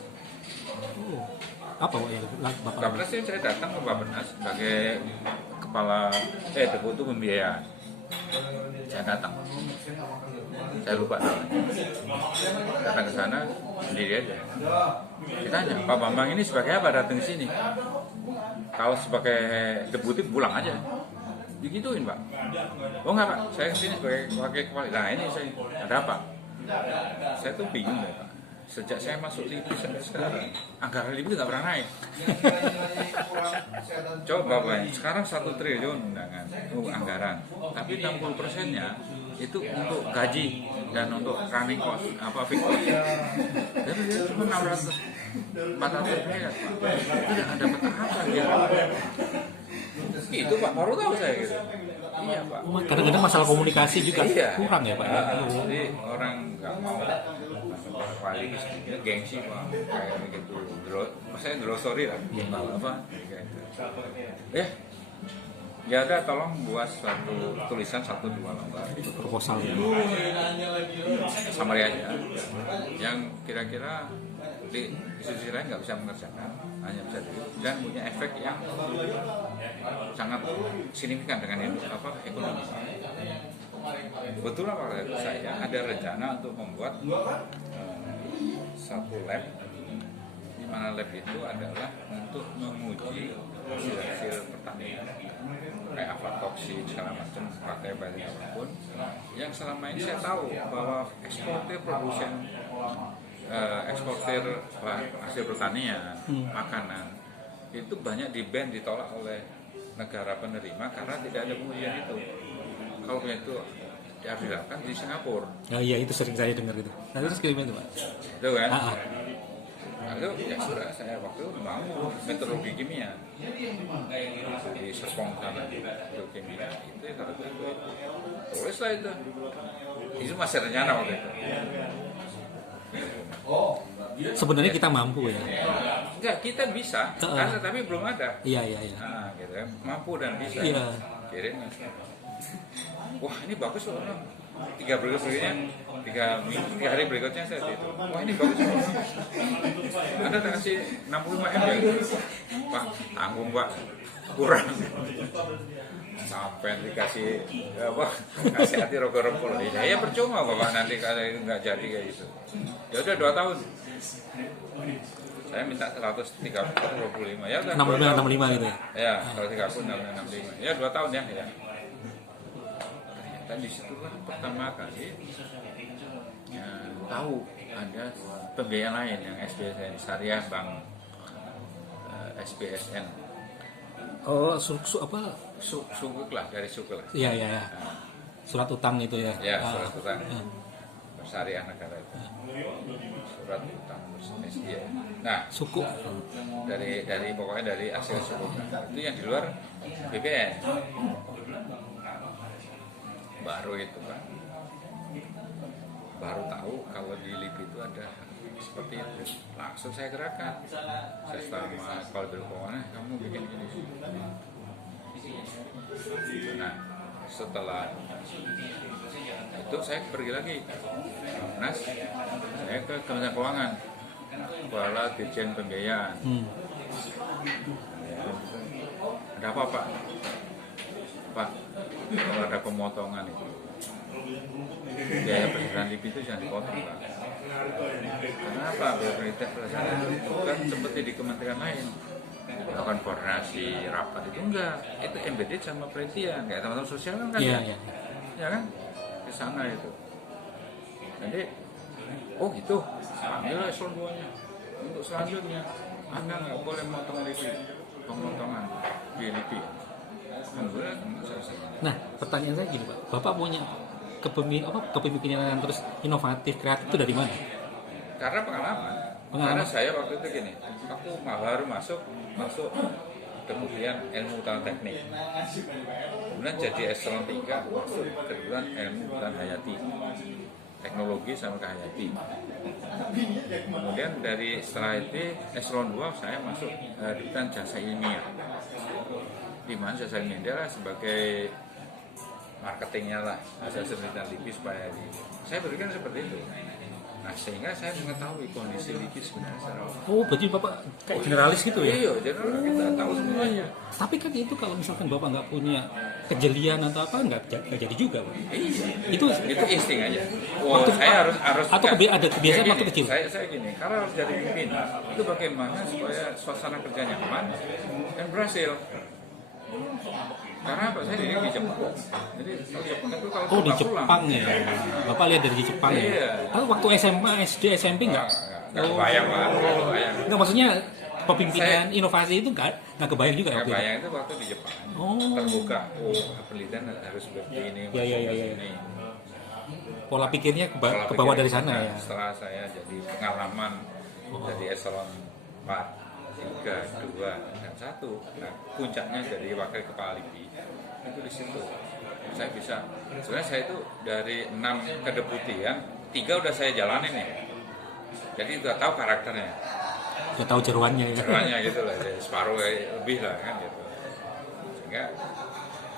Apa Pak yang Bapak? Bappenas ini saya datang ke Bappenas sebagai kepala Deputi Pembiayaan. Saya datang. Saya lupa namanya. Datang ke sana sendiri aja. Ditanya, Pak Bambang ini sebagai apa datang ke sini? Kalau sebagai deputi pulang aja. Digituin Pak. Oh enggak Pak, saya kesini sebagai wakil kepala. Nah ini saya ada apa? Saya tuh bingung deh Pak. Sejak saya masuk LIPI sampai sekarang, anggaran LIPI nggak pernah naik. Coba Pak, sekarang 1 triliun undangan anggaran, tapi 60%-nya itu untuk gaji dan untuk running cost, fixed cost. Dan itu cuma 400 miliar Pak. Itu nggak dapat apa ya? Itu Pak, baru tahu saya gitu. Iya Pak. Kadang-kadang masalah komunikasi juga kurang ya Pak. Jadi orang nggak mau paling gengsi Pak, kayak begitu. Maksudnya grocery lah, apa? Ya udah tolong buat suatu tulisan 1-2 lembar Proposal ya. summary aja yang kira-kira di institusi lain nggak bisa mengerjakan, hanya bisa dan punya efek yang sangat signifikan dengan ekonomi. Betul apa itu saya ada rencana untuk membuat satu lab mana lab itu adalah untuk menguji hasil pertanian kayak aflatoksin segala macam, pakai bahan apapun yang selama ini saya tahu bahwa eksportir hasil pertanian, makanan itu banyak di-ban, ditolak oleh negara penerima karena tidak ada pengujian itu. Kalau itu harus dilakukan di Singapura. Ya iya, itu sering saya dengar gitu. Nah terus gimana tuh Pak? Itu kan? Lalu ya sudah, saya waktu itu mau metodologi kimia di Serpong sana, kimia itu ya, kalau itu tulislah itu masih rencana waktu itu. Sebenarnya kita mampu ya. Enggak, kita bisa, kan, tapi belum ada. Iya. Nah, gitu kan, mampu dan bisa. Iya. Kirim. Wah, ini bagus loh. 3 hari berikutnya saya itu. Wah, ini bagus. Anda kasih 65 M ya? Pak, tanggung Pak, kurang. Sampai dikasih kasih hati rokok-rokok. Ya percuma Bapak nanti kalau nggak jadi kayak gitu. Ya udah 2 tahun. Saya minta 125 ya udah 65 gitu ya. Ya, 130 65. Ya 2 tahun ya. Dan disitulah pertama kali tahu ada pembiayaan lain yang SBSN Syariah Bank SBSN. Oh, Sukuk lah, dari sukuk lah. Iya. Surat utang itu ya. Ya, surat utang. Syariah negara itu. Surat utang SBSN. Nah, suku dari pokoknya dari hasil sukuk. Itu yang di luar BPN. Baru itu kan, baru tahu kalau di LIP itu ada seperti itu. Langsung saya gerakkan, saya sama kalau berhubungan, kamu bikin gini. Nah, setelah itu saya pergi lagi Nas, saya ke Kementerian Keuangan, kepala Dirjen Pembiayaan. Ada apa Pak, kalau ada pemotongan itu biaya perizinan LIP itu jangan dipotong Pak. Kenapa biaya perizinan itu kan seperti di kementerian lain melakukan koordinasi rapat itu enggak, itu embedded sama perhentian kayak teman-teman sosial kan Iya. Ya kan di sana itu. Jadi itu panggil eselon 2-nya untuk selanjutnya Anda nggak boleh memotong LIP, pemotongan di LIP. Nah, pertanyaan saya gini Pak, Bapak punya kepemimpinan terus inovatif, kreatif itu dari mana? Karena pengalaman. Karena saya waktu itu gini, aku baru masuk kemudian ilmu hutan teknik, kemudian jadi eselon 3 masuk kemudian ilmu hutan hayati, teknologi sama kehayati. Kemudian dari setelah itu eselon 2 saya masuk hutan jasa ilmiah, di mana jasa ilmiah adalah sebagai marketingnya lah, saya sebenarnya LIPI supaya saya berikan seperti itu. Nah, sehingga saya mengetahui kondisi LIPI sebenarnya secara Berarti Bapak kayak generalis gitu ya? Iya, generalis, kita tahu semuanya. Tapi kan itu kalau misalkan Bapak nggak punya kejelian atau apa, nggak jadi juga Pak. Iya. Itu insting aja. Saya harus atau ada kebiasaan waktu kecil. Saya gini, kalau harus jadi pimpinan, itu bagaimana supaya suasana kerja nyaman dan berhasil. Karena apa? Saya di Jepang. Jadi Jepang itu kalau di Jepang ya. Bapak lihat dari Jepang ya. Kalau waktu SMA, SD, SMP nggak kebayang Pak. Nggak, maksudnya pemimpinan inovasi itu nggak kebayang juga. Nggak kebayang itu waktu di Jepang. Terbuka. Penelitian harus seperti ini. Iya. Pola pikirnya ke bawah dari sana ya. Setelah saya jadi pengalaman dari eselon 4, 3, 2, dan 1. Nah, puncaknya dari wakil kepala LIPI itu di situ. Saya bisa. Sebenarnya saya itu dari 6 kedeputian, 3 udah saya jalanin nih. Jadi udah tahu karakternya. Udah tahu jeruannya ya. Jeruannya gitu lah, jadi separuh lebih lah kan gitu. Sehingga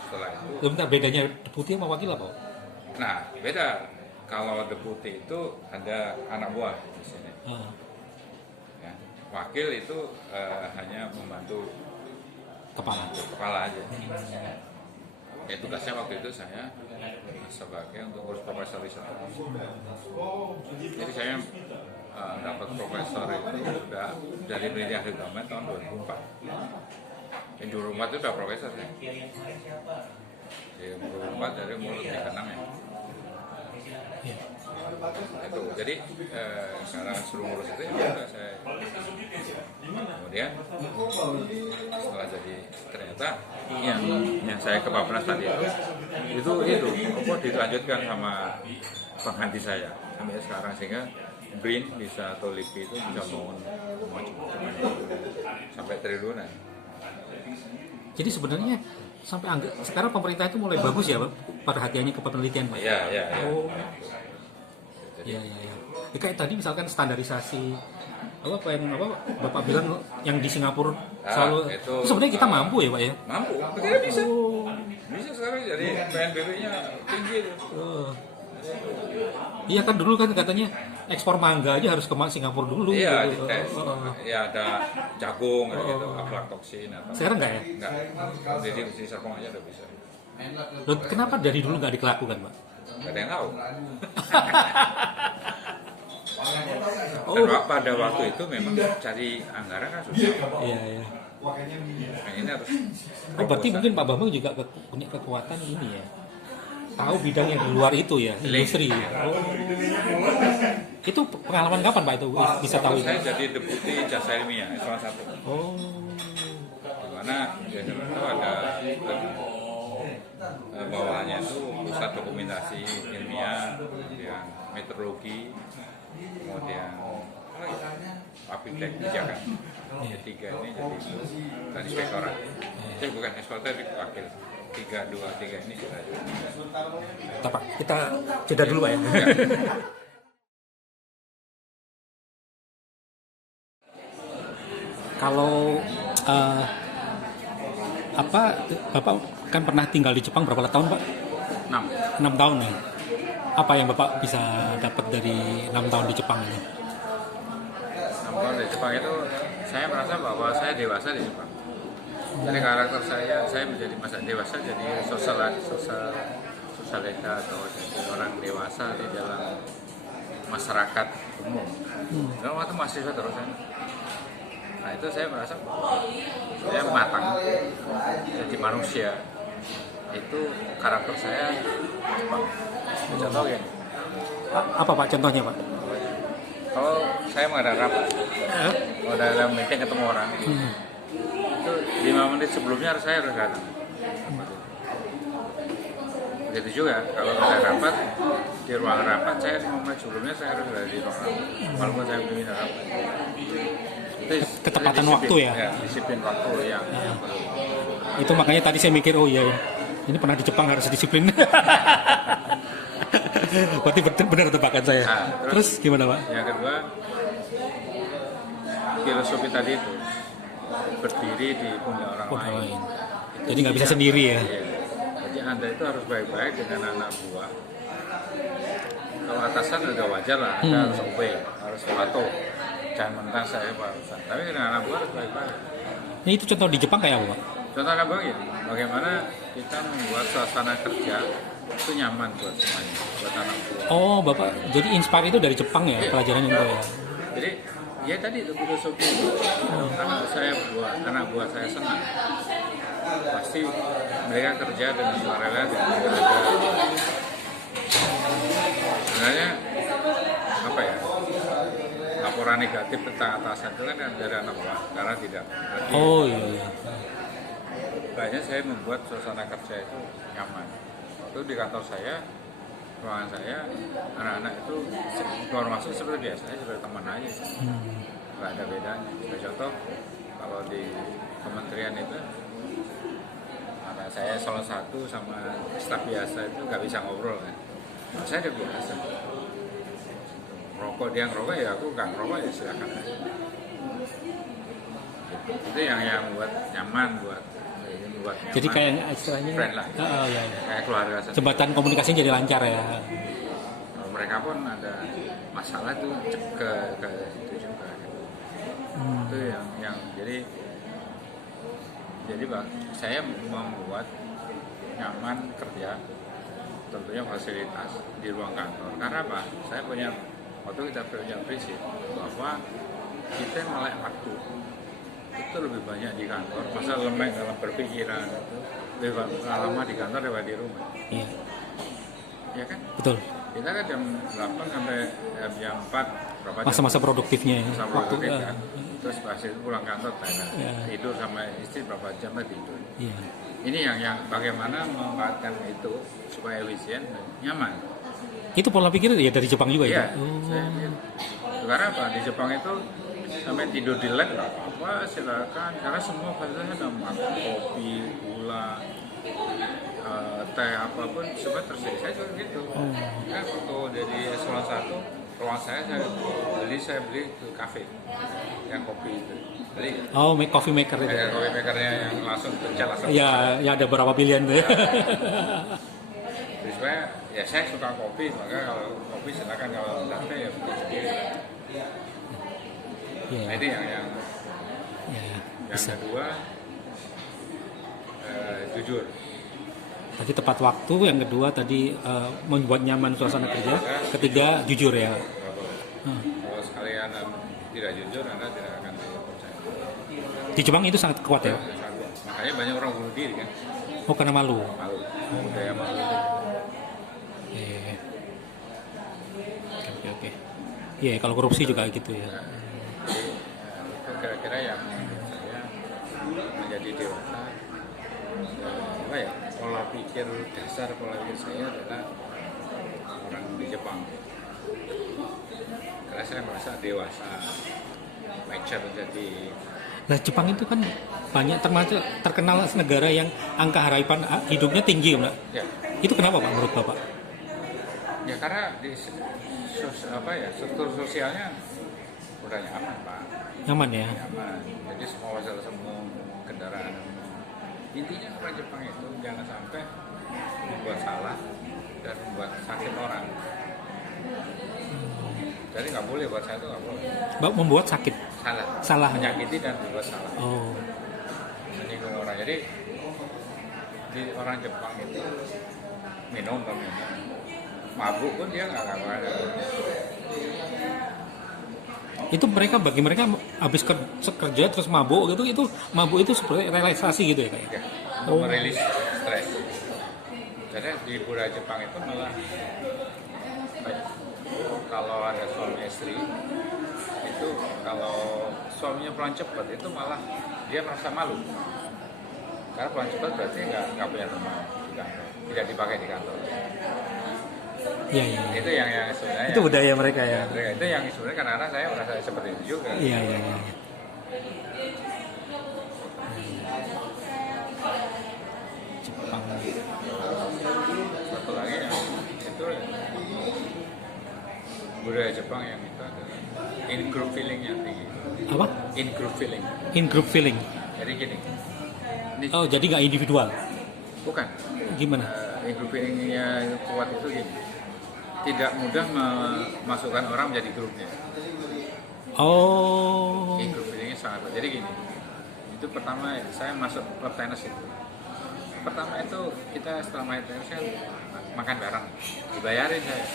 setelah itu. Bentar, bedanya deputi sama wakil apa? Nah, beda. Kalau deputi itu ada anak buah di sini. Wakil itu hanya membantu kepala aja. Ya tugasnya waktu itu saya sebagai untuk urus profesor riset. Jadi saya dapat profesor itu udah dari penelitian ahli utama tahun 2004. Yang 2004 itu udah profesor ya. Di 2004 dari umur 36 ya. Itu. Jadi karena suruh ngurus itu ya udah saya. Kemudian setelah jadi ternyata yang saya ke Bappenas tadi itu kok dilanjutkan sama pengganti saya sampai sekarang, sehingga BRIN bisa atau LIPI itu bisa bangun sampai triliunan. Jadi sebenarnya sampai sekarang pemerintah itu mulai bagus ya, Pak, perhatiannya ke penelitian, Pak. Iya. Oh. Iya. Ya, kayak tadi misalkan standarisasi apa yang Bapak bilang yang di Singapura selalu itu sebenarnya kita mampu ya, Pak ya? Mampu, kita bisa. Bisa sekarang jadi PNBP-nya tinggi tuh. Iya kan dulu kan katanya ekspor mangga aja harus ke Singapura dulu. Iya, gitu. dites. Ya ada jagung gitu, aflatoksin atau. Sekarang enggak ya? Enggak. Jadi di Serpong aja udah bisa. Loh, kenapa dari dulu nggak dilakukan, Pak? Gak ada yang tahu. Oh. Dan pada waktu itu memang cari anggaran kan susah. Iya. Nah, ini harus. Berarti mungkin Pak Bambang juga punya kekuatan ini ya. Tahu bidang yang di luar itu ya, industri. Oh. Itu pengalaman kapan Pak itu bisa tahu itu? Saya jadi deputi jasa ilmiah salah satu. Oh. Di mana itu ada bawahannya itu pusat dokumentasi ilmiah, kemudian meteorologi, kemudian public kebijakan. Ketiga ini jadi dan inspektorat. Itu bukan inspektor, tapi wakil. 3, 2, 3 ini sudah. Pak, kita jeda dulu Pak ya. Kalau Bapak kan pernah tinggal di Jepang berapa tahun Pak? 6 tahun ya. Apa yang Bapak bisa dapat dari 6 tahun di Jepang ini? 6 tahun di Jepang itu saya merasa bahwa saya dewasa di Jepang. Jadi karakter saya menjadi masa dewasa, jadi sosialita atau jadi orang dewasa di dalam masyarakat umum. Dan waktu mahasiswa terus kan. Nah itu saya merasa saya matang jadi manusia. Itu karakter saya Jepang. Contoh gini. Apa Pak contohnya Pak? Kalau saya mengadakan rapat, mengadakan meeting ketemu orang, itu 5 menit sebelumnya saya harus datang. Begitu juga kalau ada rapat di ruang rapat, saya 5 menit sebelumnya saya harus ada di ruang rapat, walaupun saya belum minta rapat. Ketepatan waktu ya? Disiplin waktu ya. Itu makanya tadi saya mikir oh iya, ini pernah di Jepang harus disiplin. Berarti benar tebakan saya. Nah, terus gimana Pak? Yang kedua, filosofi tadi itu berdiri di pundak orang lain. Jadi nggak bisa sendiri ya? Iya. Jadi Anda itu harus baik-baik dengan anak buah. Kalau atasan udah wajar lah, Anda harus obey, harus patuh. Jangan mentang saya barusan. Tapi dengan anak buah harus baik-baik. Ini itu contoh di Jepang kayak apa Pak? Contoh anak buah ya, bagaimana kita membuat suasana kerja itu nyaman buat semuanya, buat anak buah. Oh Bapak, jadi inspire itu dari Jepang ya, pelajaran itu ya? Jadi ya tadi itu filosofi itu, anak buah saya senang, pasti mereka kerja dengan sukarela dan sebenarnya apa ya, laporan negatif tentang atasan itu kan dari anak buah karena tidak. Oh iya. Banyak saya membuat suasana kerja itu nyaman. Waktu di kantor saya, ruangan saya, anak-anak itu keluar masuk seperti biasa, seperti teman aja. Nggak ada bedanya. Sebagai contoh, kalau di kementerian itu, anak saya salah satu sama staf biasa itu nggak bisa ngobrol kan. Nah, saya udah biasa. Rokok, dia ngerokok ya aku nggak ngerokok ya silakan aja. Itu yang buat nyaman buat nyaman. Jadi kayak istilahnya friend lah. Iya. Kayak keluarga. Jembatan komunikasinya jadi lancar ya. Kalau mereka pun ada masalah tuh cek ke situ juga. Itu yang jadi Bang, saya membuat nyaman kerja, tentunya fasilitas di ruang kantor. Karena apa? Saya punya, waktu kita punya prinsip bahwa kita melek waktu itu lebih banyak di kantor, masa lemek dalam berpikiran itu lebih lama di kantor daripada di rumah. Iya, Ya kan? betul. Kita kan jam 8 sampai jam 4 berapa jam? Masa-masa produktifnya ya. Sama Waktu produktif, kan? Terus pasir pulang kantor Ya. tidur sama istri berapa jam lah tidur. Iya. Ini yang bagaimana memanfaatkan itu supaya efisien dan nyaman. Itu pola pikir ya dari Jepang juga Iya, ya? Oh. saya lihat. Karena apa? Di Jepang itu sampai tidur di lab nggak apa-apa, silakan. Karena semua fasilitasnya ada makan, kopi, gula, teh apapun semua tersedia. Saya juga gitu. Kan waktu dari eselon 1 ruang saya beli ke kafe yang kopi itu. Beli. Oh, make coffee maker itu. Kayak kopi makernya yang langsung pencet langsung. Ya, ya ada beberapa pilihan tuh ya. Jadi supaya ya saya suka kopi, maka kalau kopi silakan, kalau latte ya bikin sendiri. Iya. Nah, itu yang Ya, bisa. kedua jujur. Tadi tepat waktu, yang kedua tadi membuat nyaman suasana kerja, ketiga jujur ya. Kalau sekali Anda tidak jujur, Anda tidak akan dipercaya. Di Jepang itu sangat kuat ya. Makanya banyak orang bunuh diri kan, Oh, karena malu. malu, budaya malu. Iya. Oke. Iya, kalau korupsi juga gitu ya. Jadi itu kira-kira yang menurut saya menjadi dewasa. Apa ya, pola pikir dasar pola pikir saya adalah orang di Jepang. Karena saya merasa dewasa, mature, jadi Nah, Jepang itu kan banyak termasuk terkenal negara yang angka harapan hidupnya tinggi, Mbak. ya. Itu kenapa Pak menurut Bapak? Ya karena di struktur sosialnya udah nyaman Pak, Nyaman ya? nyaman. Jadi semua masalah semua kendaraan. Intinya orang Jepang itu jangan sampai membuat salah dan membuat sakit orang. Jadi nggak boleh, buat saya itu nggak boleh. Membuat sakit. Salah. Menyakiti dan berbuat salah. Oh. Menyinggung orang. Jadi di orang Jepang itu minum, mabuk pun dia nggak ada. Itu bagi mereka habis kerja terus mabuk gitu, itu mabuk itu seperti relaksasi gitu ya kayak. Ya, untuk merilis stres. Jadi di budaya Jepang itu malah kalau ada suami istri itu, kalau suaminya pulang cepat itu malah dia merasa malu. Karena pulang cepat berarti nggak punya teman di kantor, tidak dipakai di kantor. Iya. Itu yang sebenarnya. Itu budaya mereka ya. Itu yang sebenarnya karena saya merasa seperti itu juga. Iya. Jepang. Satu lagi yang itu budaya Jepang yang itu adalah in group feeling yang tinggi. Apa? In group feeling. In group feeling. Jadi gini. Oh, jadi nggak individual. Bukan. Gimana? In group feelingnya kuat itu gini. Tidak mudah memasukkan orang menjadi grupnya. Oh. In group feelingnya sangat kuat. Jadi gini. Itu pertama saya masuk klub tenis itu. Pertama itu kita setelah main tenis kan makan bareng, dibayarin saya.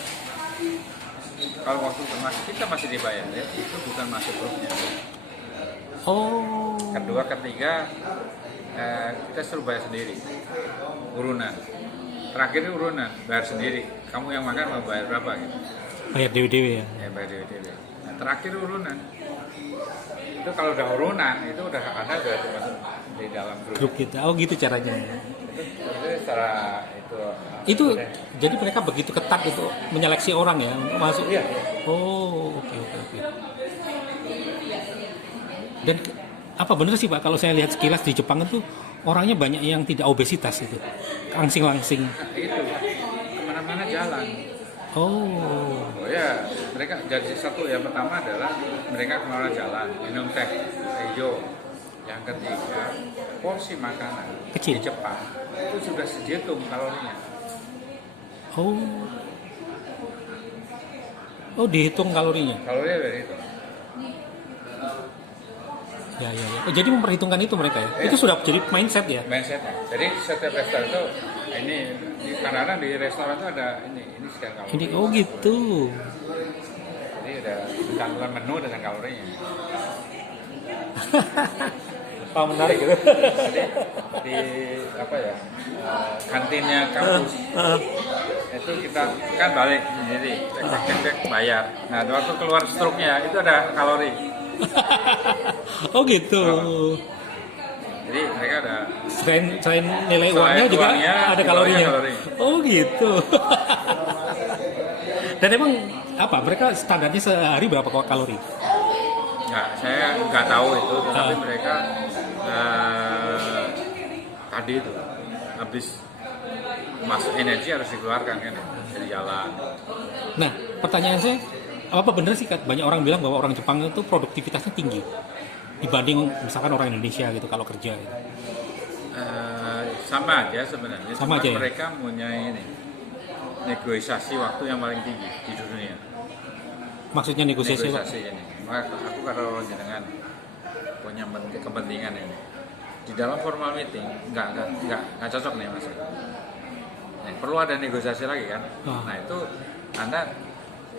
Kalau waktu kita masih dibayar ya, itu bukan masuk grupnya. Oh. Kedua, ketiga kita suruh bayar sendiri, urunan. Terakhir urunan, bayar sendiri. Kamu yang makan mau bayar berapa gitu? Bayar dewi-dewi ya. Ya bayar dewi-dewi. Nah, terakhir urunan. Itu kalau udah urunan itu udah ada masuk di dalam Grup kita. Oh gitu caranya. Itu secara Itu jadi mereka begitu ketat itu menyeleksi orang ya untuk masuk. Iya. Oh, oke. Dan apa benar sih Pak, kalau saya lihat sekilas di Jepang itu orangnya banyak yang tidak obesitas itu, langsing-langsing. itu kemana-mana jalan. Oh. Oh ya, mereka jadi satu yang pertama adalah mereka kemana jalan, minum teh hijau. Yang ketiga, porsi makanan Kecil. di Jepang itu sudah sehitung kalorinya. Oh, dihitung kalorinya. Kalorinya dari itu. Ya. Jadi memperhitungkan itu mereka ya. Itu sudah jadi mindset ya. Mindsetnya. Jadi setiap restoran itu ini kadang-kadang di restoran itu ada ini sekian kalori. Ini oh gitu. Jadi ada campuran menu dengan kalorinya. Oh, menarik gitu. Jadi di apa ya kantinnya kampus itu kita kan balik jadi cek bayar. Nah waktu keluar struknya itu ada kalori. Oh gitu. Jadi mereka ada Selain nilai uangnya juga uangnya, ada kalorinya. kalori. Oh gitu. Dan emang apa? Mereka standarnya sehari berapa kalori? Nggak, saya nggak tahu itu, tapi mereka tadi itu habis masuk energi harus dikeluarkan kan dari jalan. Nah, pertanyaan saya, apa benar sih banyak orang bilang bahwa orang Jepang itu produktivitasnya tinggi dibanding misalkan orang Indonesia gitu kalau kerja gitu. Sama aja sebenarnya. Sama aja ya? Mereka punya ini negosiasi waktu yang paling tinggi di dunia. Maksudnya negosiasi apa? Ini. Maka aku kalau dengan punya kepentingan ini di dalam formal meeting nggak cocok nih mas. Nah, perlu ada negosiasi lagi kan. Nah itu Anda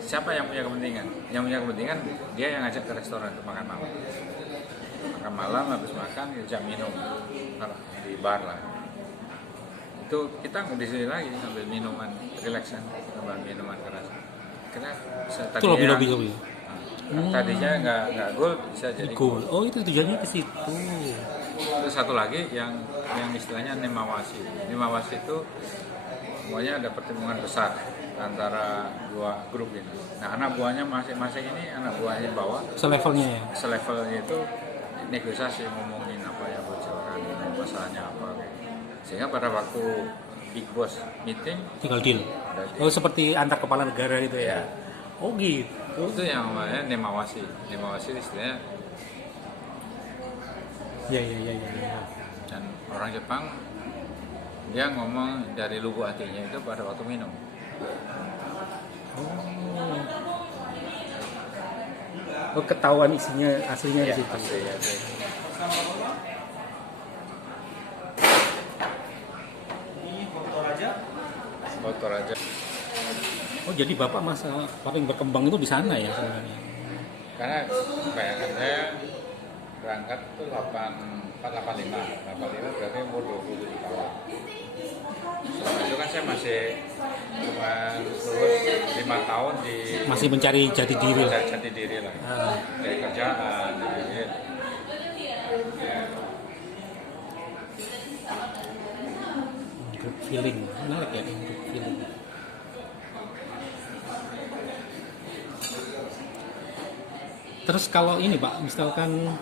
siapa yang punya kepentingan? Yang punya kepentingan dia yang ngajak ke restoran untuk makan malam. Makan malam habis makan jam minum di bar lah. Itu kita di sini lagi sambil minuman relaxan, sambil minuman keras. Karena itu lobby. Tadinya nggak gold bisa jadi gold. Oh itu tujuannya ke situ. Terus satu lagi yang istilahnya nemawashi. Nemawashi itu semuanya ada pertemuan besar antara dua grup ini. Nah anak buahnya masing-masing ini anak buahnya bawah. Selevelnya ya. Selevelnya itu negosiasi ngomongin apa yang bocoran, masalahnya apa. Sehingga pada waktu big boss meeting tinggal deal. Oh seperti antar kepala negara gitu ya. Oh gitu. Itu yang namanya nemawashi. Nemawashi istilahnya. Ya. Dan orang Jepang dia ngomong dari lubuk hatinya itu pada waktu minum. Oh ketahuan isinya aslinya di situ. Asli. Motor aja. Oh jadi bapak masa paling berkembang itu di sana ya sebenarnya? Karena bayangan saya berangkat itu 85 berarti umur 27 tahun. Selama itu kan saya masih cuma lulus 5 tahun di masih mencari jati diri lah. Jati diri lah. Dari kerjaan, dari group feeling, menarik ya group feeling. Terus kalau ini Pak, misalkan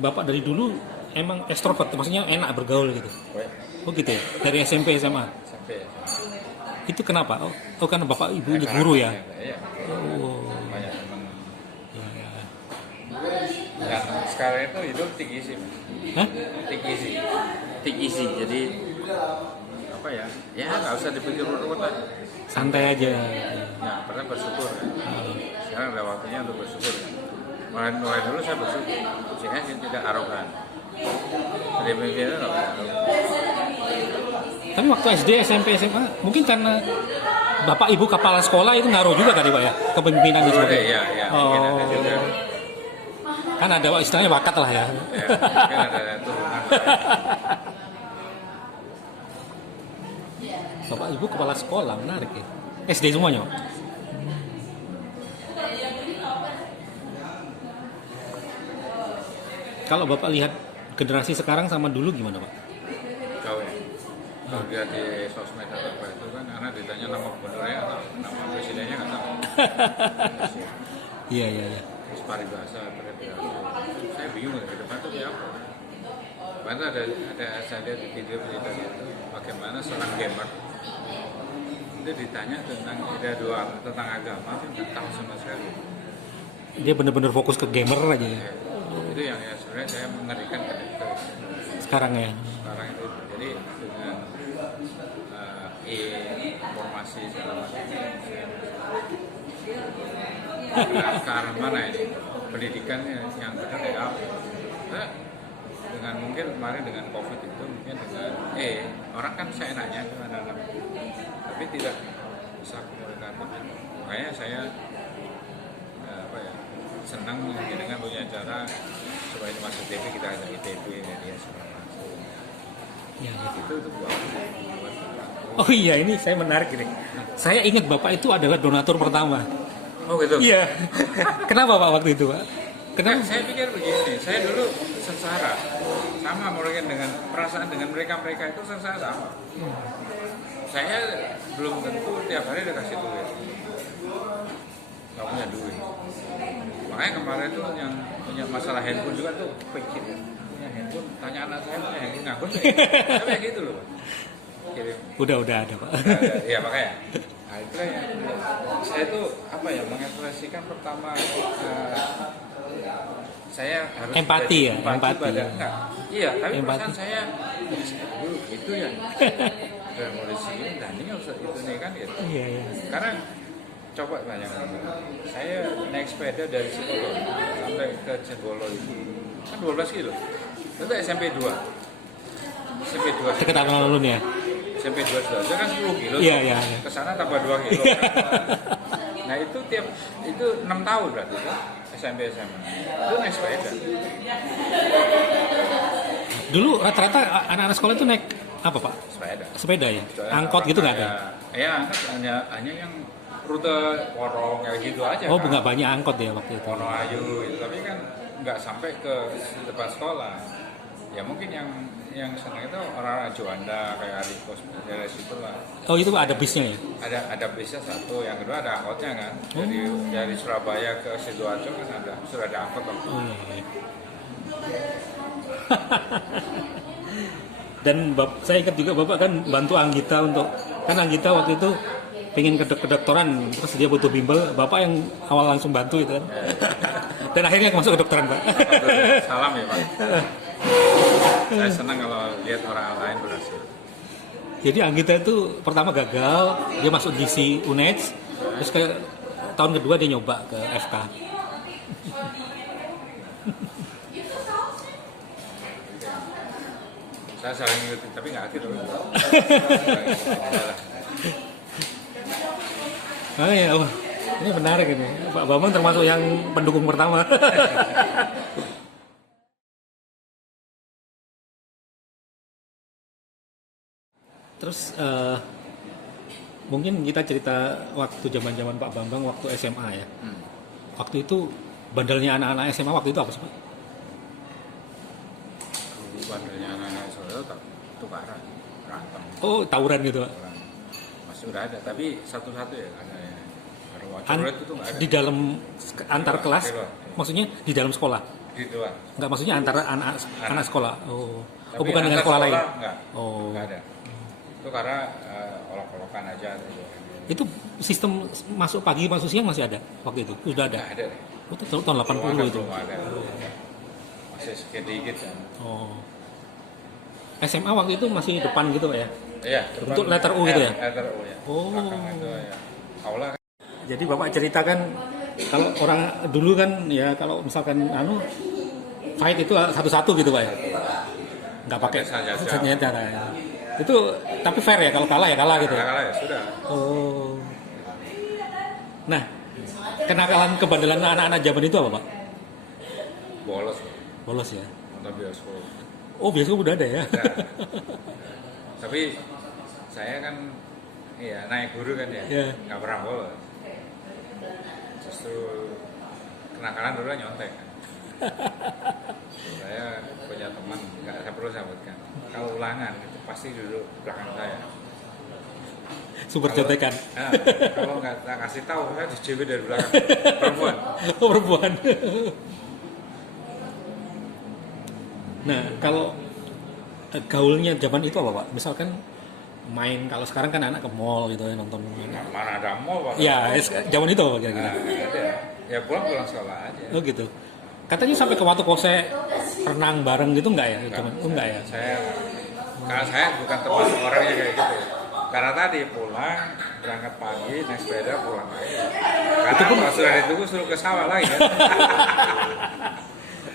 Bapak dari dulu emang ekstrovert, maksudnya enak bergaul gitu. Oh gitu ya, dari SMP SMA. Sampai Itu kenapa? Oh karena Bapak ibunya guru ya. Iya. Oh. Banyak teman. Ya. Dan sekarang itu hidup tinggi sih. Hah? Tinggi. Jadi apa ya? Ya nggak usah dipikir urut lah. Santai aja. Nah, pernah bersyukur kan? Sekarang ada waktunya untuk bersyukur kan? Mulai dulu saya bersyukur sehingga saya tidak arogan. Jadi mikirnya nggak arogan. Tapi waktu SD, SMP, SMA mungkin karena Bapak Ibu kepala sekolah itu ngaruh juga tadi Pak ya kepemimpinan di situ. Iya, mungkin ada juga. Kan ada istilahnya bakat lah ya. Ya mungkin ada turunan. Bapak Ibu kepala sekolah menarik ya. SD semuanya Pak? Kalau Bapak lihat generasi sekarang sama dulu gimana Pak? Kau ya. Kalau dia di sosmed atau apa itu kan anak ditanya nama gubernurnya atau nama presidennya nggak tahu. Iya. Terus paribasa, saya bingung ke depan itu apa. Mana ada saya lihat di video tadi itu bagaimana seorang gamer itu ditanya tentang tentang agama itu nggak tahu sama sekali. Dia benar-benar fokus ke gamer aja ya. Itu yang sebenarnya saya mengerikan ke Sekarang ya. Sekarang itu jadi dengan informasi segala macam ke arah mana ini pendidikan yang benar ya apa? dengan mungkin kemarin dengan COVID itu mungkin dengan orang kan saya nanya ke anak-anak tapi tidak bisa komunikatif. Makanya saya senang dengan punya cara supaya di masuk TV kita ada ITB media segala macam. Ya, gitu. Itu buat orang. Oh iya, ini saya menarik ini. Saya ingat Bapak itu adalah donatur pertama. Oh gitu. Iya. Kenapa Pak waktu itu Pak? Kenapa? Saya pikir begini, saya dulu sengsara sama mungkin dengan perasaan dengan mereka itu sengsara sama. Saya belum tentu tiap hari dikasih duit, nggak punya duit. Makanya kemarin tuh yang punya masalah handphone juga tuh pikir ya, punya handphone, tanya anak saya punya handphone ngaku tuh, tapi kayak gitu loh. Kirim. Udah ada Pak. Iya makanya. Nah itulah yang saya tuh mengekspresikan pertama saya harus empati ya, empati. Pada, enggak. Iya, tapi empati. perasaan saya dulu itu ya. Dan mulai sini dan ini harus itu nih kan gitu. Iya. Karena coba bayangkan, saya naik sepeda dari Sipolo sampai ke Jenggolo itu kan 12 kilo. Itu SMP 2. SMP 2. Dekat alun-alun ya. SMP 2 sudah kan 10 kilo. Iya. Ke sana tambah 2 kilo. Nah itu itu 6 tahun berarti kan SMP SMA. Itu naik sepeda. Dulu rata-rata anak-anak sekolah itu naik apa Pak? Sepeda ya. Angkot gitu nggak ada? Ya angkot hanya yang rute Porong kayak gitu aja. Oh kan. nggak banyak angkot ya waktu itu. Wonoayu itu, tapi kan nggak sampai ke depan sekolah. Ya mungkin yang senang itu orang-orang Juanda kayak Arikos dari situ lah. Oh itu ada bisnya ya? Ada bisnya satu, yang kedua ada angkotnya kan. Dari Surabaya ke Sidoarjo kan sudah ada angkot. Oh, iya. Dan saya ingat juga Bapak kan bantu Anggita kan Anggita waktu itu pengen ke kedokteran, terus dia butuh bimbel, Bapak yang awal langsung bantu itu kan. Dan akhirnya masuk kedokteran Pak. Salam ya Pak. Saya senang kalau lihat orang lain berhasil. Jadi Anggita itu pertama gagal, dia masuk GC UNED, terus tahun kedua dia nyoba ke FK. Saya saling ngikutin, tapi nggak akhir loh. Oh ya, ini menarik ini. Pak Bambang termasuk yang pendukung pertama. Terus mungkin kita cerita waktu zaman Pak Bambang waktu SMA ya. Waktu itu bandelnya anak-anak SMA waktu itu apa sih Pak? Bandelnya anak-anak Solo tukaran, berantem. Oh tawuran gitu Pak? Masih udah ada, tapi satu-satu ya ada ya. Kalau itu tuh nggak ada. Di dalam antar kelas? Maksudnya di dalam sekolah? Di luar. Enggak, maksudnya antara anak sekolah? Oh bukan dengan sekolah lain? Enggak. Oh. Enggak ada. Itu karena olok-olokan aja. Itu sistem masuk pagi masuk siang masih ada waktu itu? Sudah ada? Nggak ada deh. Itu tahun 80 itu? Belum ada. Masih sedikit kan. Oh. SMA waktu itu masih depan gitu Pak ya? Iya. Bentuk letter U gitu ya? Letter U ya. Oh. Itu ya. Aula kan. Jadi Bapak ceritakan kalau orang dulu kan ya kalau misalkan fight itu satu-satu gitu Pak ya? Nggak pakai senjata ya. Itu tapi fair ya, kalau kalah ya kalah gitu. Kalah ya sudah. Oh. Nah, kenakalan kebandelan anak-anak zaman itu apa Pak? Bolos. Bolos ya. Nonton bioskop. Oh bioskop udah ada ya. Nah, tapi saya kan naik guru kan ya, nggak pernah bolos. Justru kenakalan dulu nyontek kan. Saya punya teman, nggak saya perlu sebutkan. Kalau ulangan itu pasti duduk belakang saya. Super contekan. Nah, kalau nggak kasih tahu, saya dijebet dari belakang. Perempuan. Oh perempuan. Nah kalau gaulnya zaman itu apa Pak? Misalkan main, kalau sekarang kan anak ke mall gitu ya, nonton. Mana ada mall Pak? Ya zaman itu apa kira-kira? Nah, ada. Ya pulang sekolah aja. Oh gitu. Katanya sampai ke Watu Kose renang bareng gitu enggak ya? Enggak ya? Karena saya bukan termasuk orang yang kayak gitu. Karena tadi pulang, berangkat pagi, naik sepeda, pulang lagi. Karena itu pun sudah ditunggu suruh ke sawah lagi kan.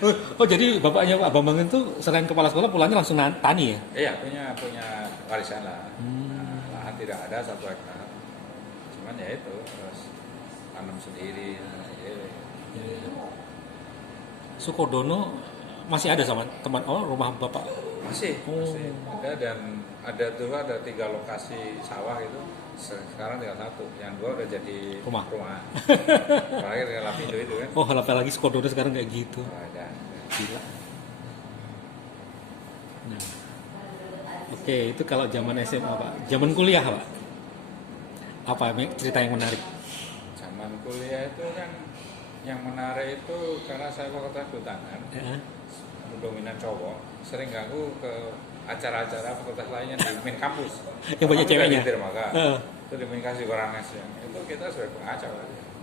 Oh, jadi bapaknya Pak Bambang itu selain kepala sekolah pulangnya langsung tani ya? Iya, punya warisan lah. Hmm. Lahan tidak ada 1 hektar. Cuman ya itu terus tanam sendiri. Sukodono masih ada sama teman rumah bapak. Masih Oh. ada, dan dulu ada 3 lokasi sawah itu, sekarang tinggal 1, yang 2 udah jadi Rumah. Apalagi dengan Lapindo itu kan. Oh, apalagi Sukodono sekarang kayak gitu. Ada. Gila. Nah. Oke, itu kalau zaman SMA Pak. Zaman kuliah Pak. Apa cerita yang menarik? Zaman kuliah itu kan yang menarik itu karena saya fakultas kehutanan, Ya. dominan cowok, sering ganggu ke acara-acara fakultas lainnya di main kampus. Yang banyak Kami ceweknya? di dermaga. Heeh. Itu di main kasih Barangas yang itu kita sebagai pengacau.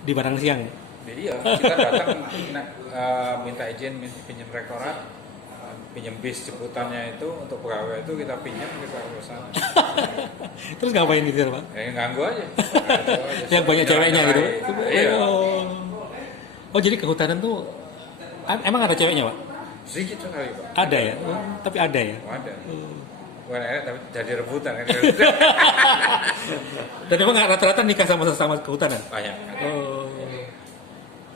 Di barang siang. Jadi ya kita datang minta izin pinjam rektorat, pinjam bis jemputannya itu untuk pegawai itu kita pinjam kita ke sana. Terus ngapain gitu Pak? Ya ganggu aja. Yang banyak ceweknya gitu. Iya. Oh, jadi kehutanan tuh emang ada ceweknya Pak? Sedikit sekali Pak. Ada ya? Tapi ada ya? Oh, ada. Bukan ada, tapi jadi rebutan kan. Dan emang rata-rata nikah sama sesama kehutanan? Banyak. Oh.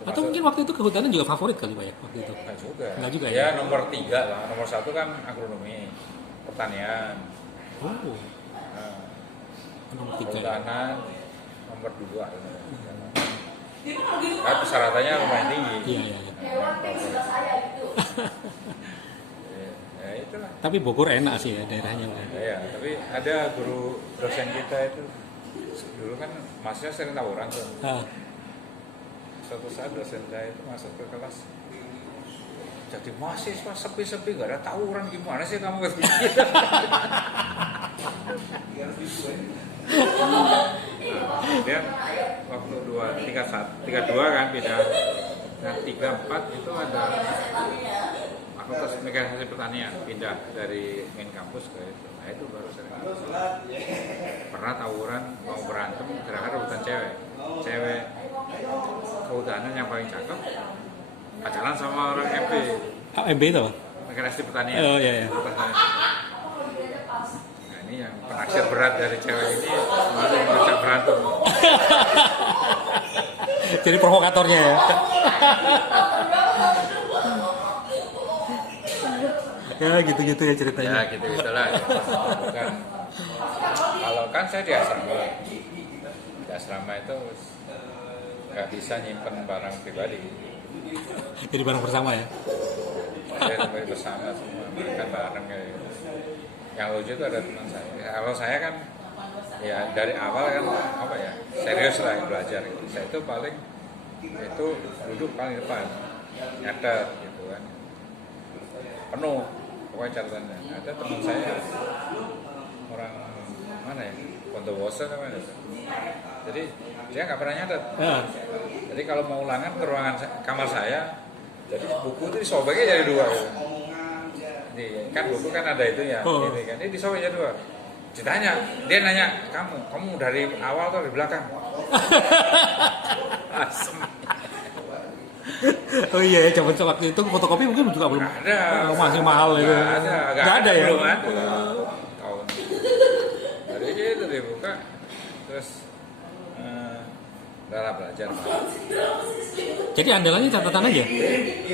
Atau mungkin waktu itu kehutanan juga favorit kali Pak ya waktu itu? Enggak juga. Enggak juga ya? ya? Nomor 3 lah. Nomor 1 kan agronomi, pertanian. Oh, Nah, nomor 3 ya? kehutanan nomor 2. Kan persyaratannya lumayan tinggi. Iya. Ya itulah. Tapi Bogor enak sih ya daerahnya Pak. Ya, tapi ada guru dosen kita itu dulu kan masnya sering tawuran tuh. Ah, Suatu saat dosen saya itu masuk ke kelas, jadi mahasiswa sepi-sepi gak ada tawuran, gimana sih kamu gitu? Dia waktu 32 kan pindah. Nah 34 itu ada fakultas mekanisasi pertanian pindah dari main kampus ke itu. Nah itu baru sering. Pernah tawuran mau berantem gerakan rebutan cewek kehutanan yang paling cakep pacaran sama orang MP MB itu Pak? mekanisasi pertanian. Oh iya. Nah ini yang penaksir berat dari cewek ini malah ngajak berantem. Jadi provokatornya ya? Ya gitu-gitu ya ceritanya. Ya gitu-gitulah. Bukan. Kalau kan saya di asrama itu nggak bisa nyimpen barang pribadi. Jadi barang bersama ya? Saya sampai bersama semua makan bareng kayak gitu. Yang lucu itu ada teman saya. Kalau saya kan ya dari awal kan apa ya serius lah yang belajar. Saya itu paling itu duduk paling depan, nyatet gitu kan, penuh pokoknya catatannya. Ada teman saya orang mana ya, Bondowoso namanya. Jadi dia nggak pernah nyatet. Ya. Jadi kalau mau ulangan ke ruangan kamar saya, jadi buku itu disobeknya jadi 2 gitu. Jadi kan buku kan ada itu ya, ini kan, ini disobek jadi 2. Ditanya, dia nanya, kamu dari awal atau dari belakang? Asem. Oh iya ya, zaman waktu itu fotokopi mungkin juga belum Ada. masih mahal itu. Nggak ada ya? Belum ada. Tahun. Dari itu dibuka, terus udah belajar. Jadi andalannya catatan aja?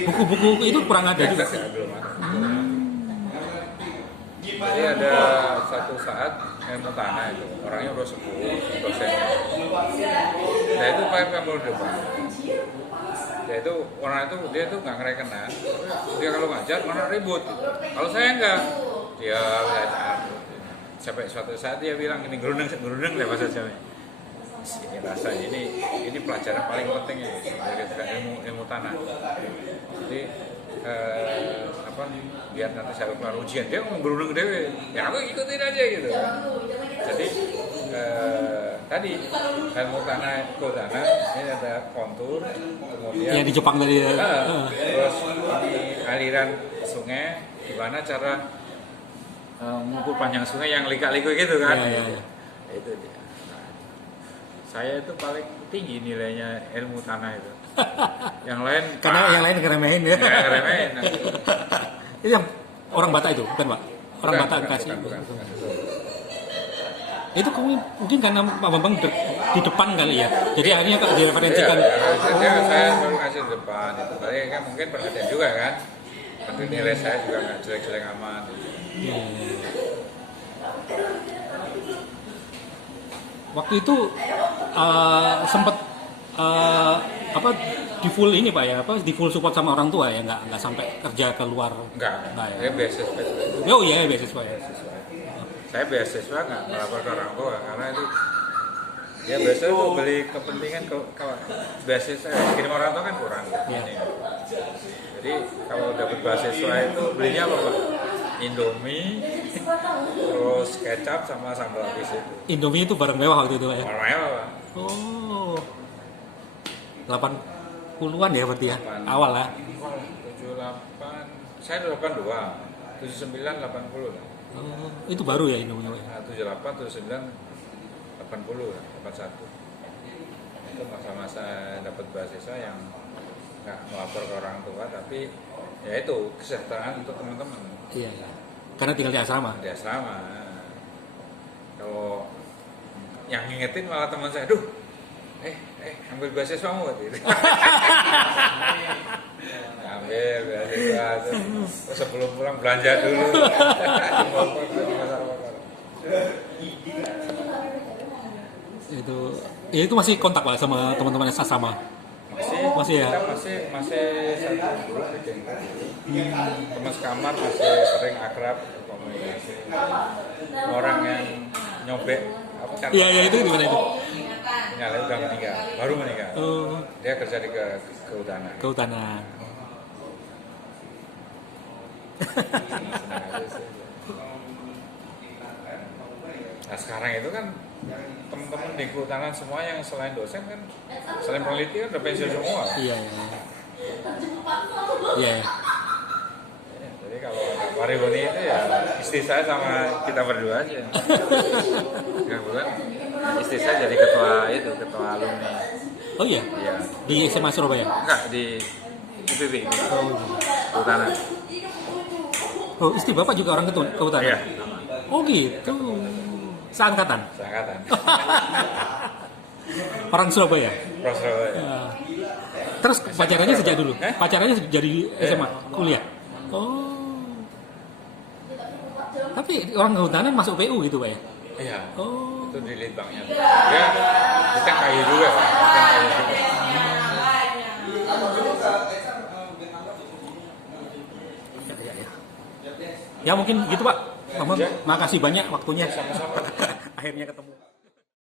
Buku-buku itu kurang ada juga? Belum ada. Jadi ada satu saat ilmu tanah itu, orangnya udah 10 dosennya. Nah itu pakai pemulung depan. Dia itu orang itu dia tuh nggak ngerekenan. Dia kalau ngajar orang ribut. Kalau saya enggak, dia belajar. Sampai suatu saat dia bilang ini gerundeng lah bahasa Jawa. Ini rasa ini pelajaran paling penting ya dari ilmu tanah. Jadi biar nanti saya keluar ujian dia ngomong gerundeng dewe, ya aku ikutin aja gitu. Jadi tadi ilmu tanah ini ada kontur, kemudian Yang di Jepang tadi ya. terus ini aliran sungai, gimana cara mengukur panjang sungai yang lika-liku gitu kan. Ya. Itu dia. Nah, saya itu paling tinggi nilainya ilmu tanah itu. Yang lain Karena yang lain ngeremehin ya. nggak ngeremehin. Nah, Itu yang orang Batak itu, bukan Pak? Orang bukan, Batak bukan, kasih. bukan. Itu mungkin karena Pak Bambang di depan kali ya. Jadi akhirnya kalau direferensikan. Iya, saya selalu ngasih di depan itu. Berarti kan mungkin perhatian juga kan. Nanti nilai saya juga nggak jelek-jelek amat. Iya. Waktu itu sempat apa di full ini Pak ya, apa di full support sama orang tua ya, nggak sampai kerja keluar. Enggak, ya. saya beasiswa. Oh iya beasiswa ya. Saya beasiswa nggak melapor ke orang tua karena itu ya biasanya untuk beli kepentingan ke beasiswa kirim orang tua kan kurang. Iya. Jadi kalau dapat beasiswa itu belinya apa Pak? Indomie, terus kecap sama sambal lapis itu. Indomie itu barang mewah waktu itu Pak ya. Warnanya apa Pak? Oh. 80-an ya berarti ya. Awal lah. 78, saya 82, 79, 80 lah. Oh, itu baru ya Indomie. Nah, 78, 79, 80 lah, 81. Itu masa-masa dapat beasiswa yang nggak melapor ke orang tua, tapi ya itu kesejahteraan untuk teman-teman Iya. Karena tinggal di asrama. di asrama. Kalau yang ngingetin malah teman saya, duh, ambil beasiswa mu gitu. Ambil beasiswa, terus sebelum pulang belanja dulu. Itu masih kontak Pak sama teman-teman asrama. Masih ya? Kita masih satu grup bikin. Teman sekamar masih sering akrab komunikasi. Orang yang nyobek apa kan? Iya itu gimana itu? Nyala udah meninggal, baru meninggal. Oh, Dia kerja di kehutanan. kehutanan. Senang aja sih. Nah sekarang itu kan teman-teman di kehutanan semua yang selain dosen kan, selain peneliti kan udah pensiun semua. Iya. Iya. Ya, jadi kalau Pak Riboni itu ya istri saya sama kita berdua aja. Kebetulan istri saya jadi ketua alumni. Oh iya. Iya. Di SMA Surabaya. Enggak di IPB. Oh. Kehutanan. Oh, istri Bapak juga orang kehutanan. Iya. Oh gitu. Seangkatan. Seangkatan. Orang Surabaya. Prof. Surabaya. Ya. Terus pacarannya sejak dulu. Pacarannya jadi SMA, kuliah. Oh. Tapi orang kehutanan masuk PU gitu Pak ya? Iya. Oh. Itu di litbangnya. Ya, kita kayu juga kan. Kita kayu juga. Ya mungkin gitu Pak. Ya. Makasih banyak waktunya. Akhirnya ketemu.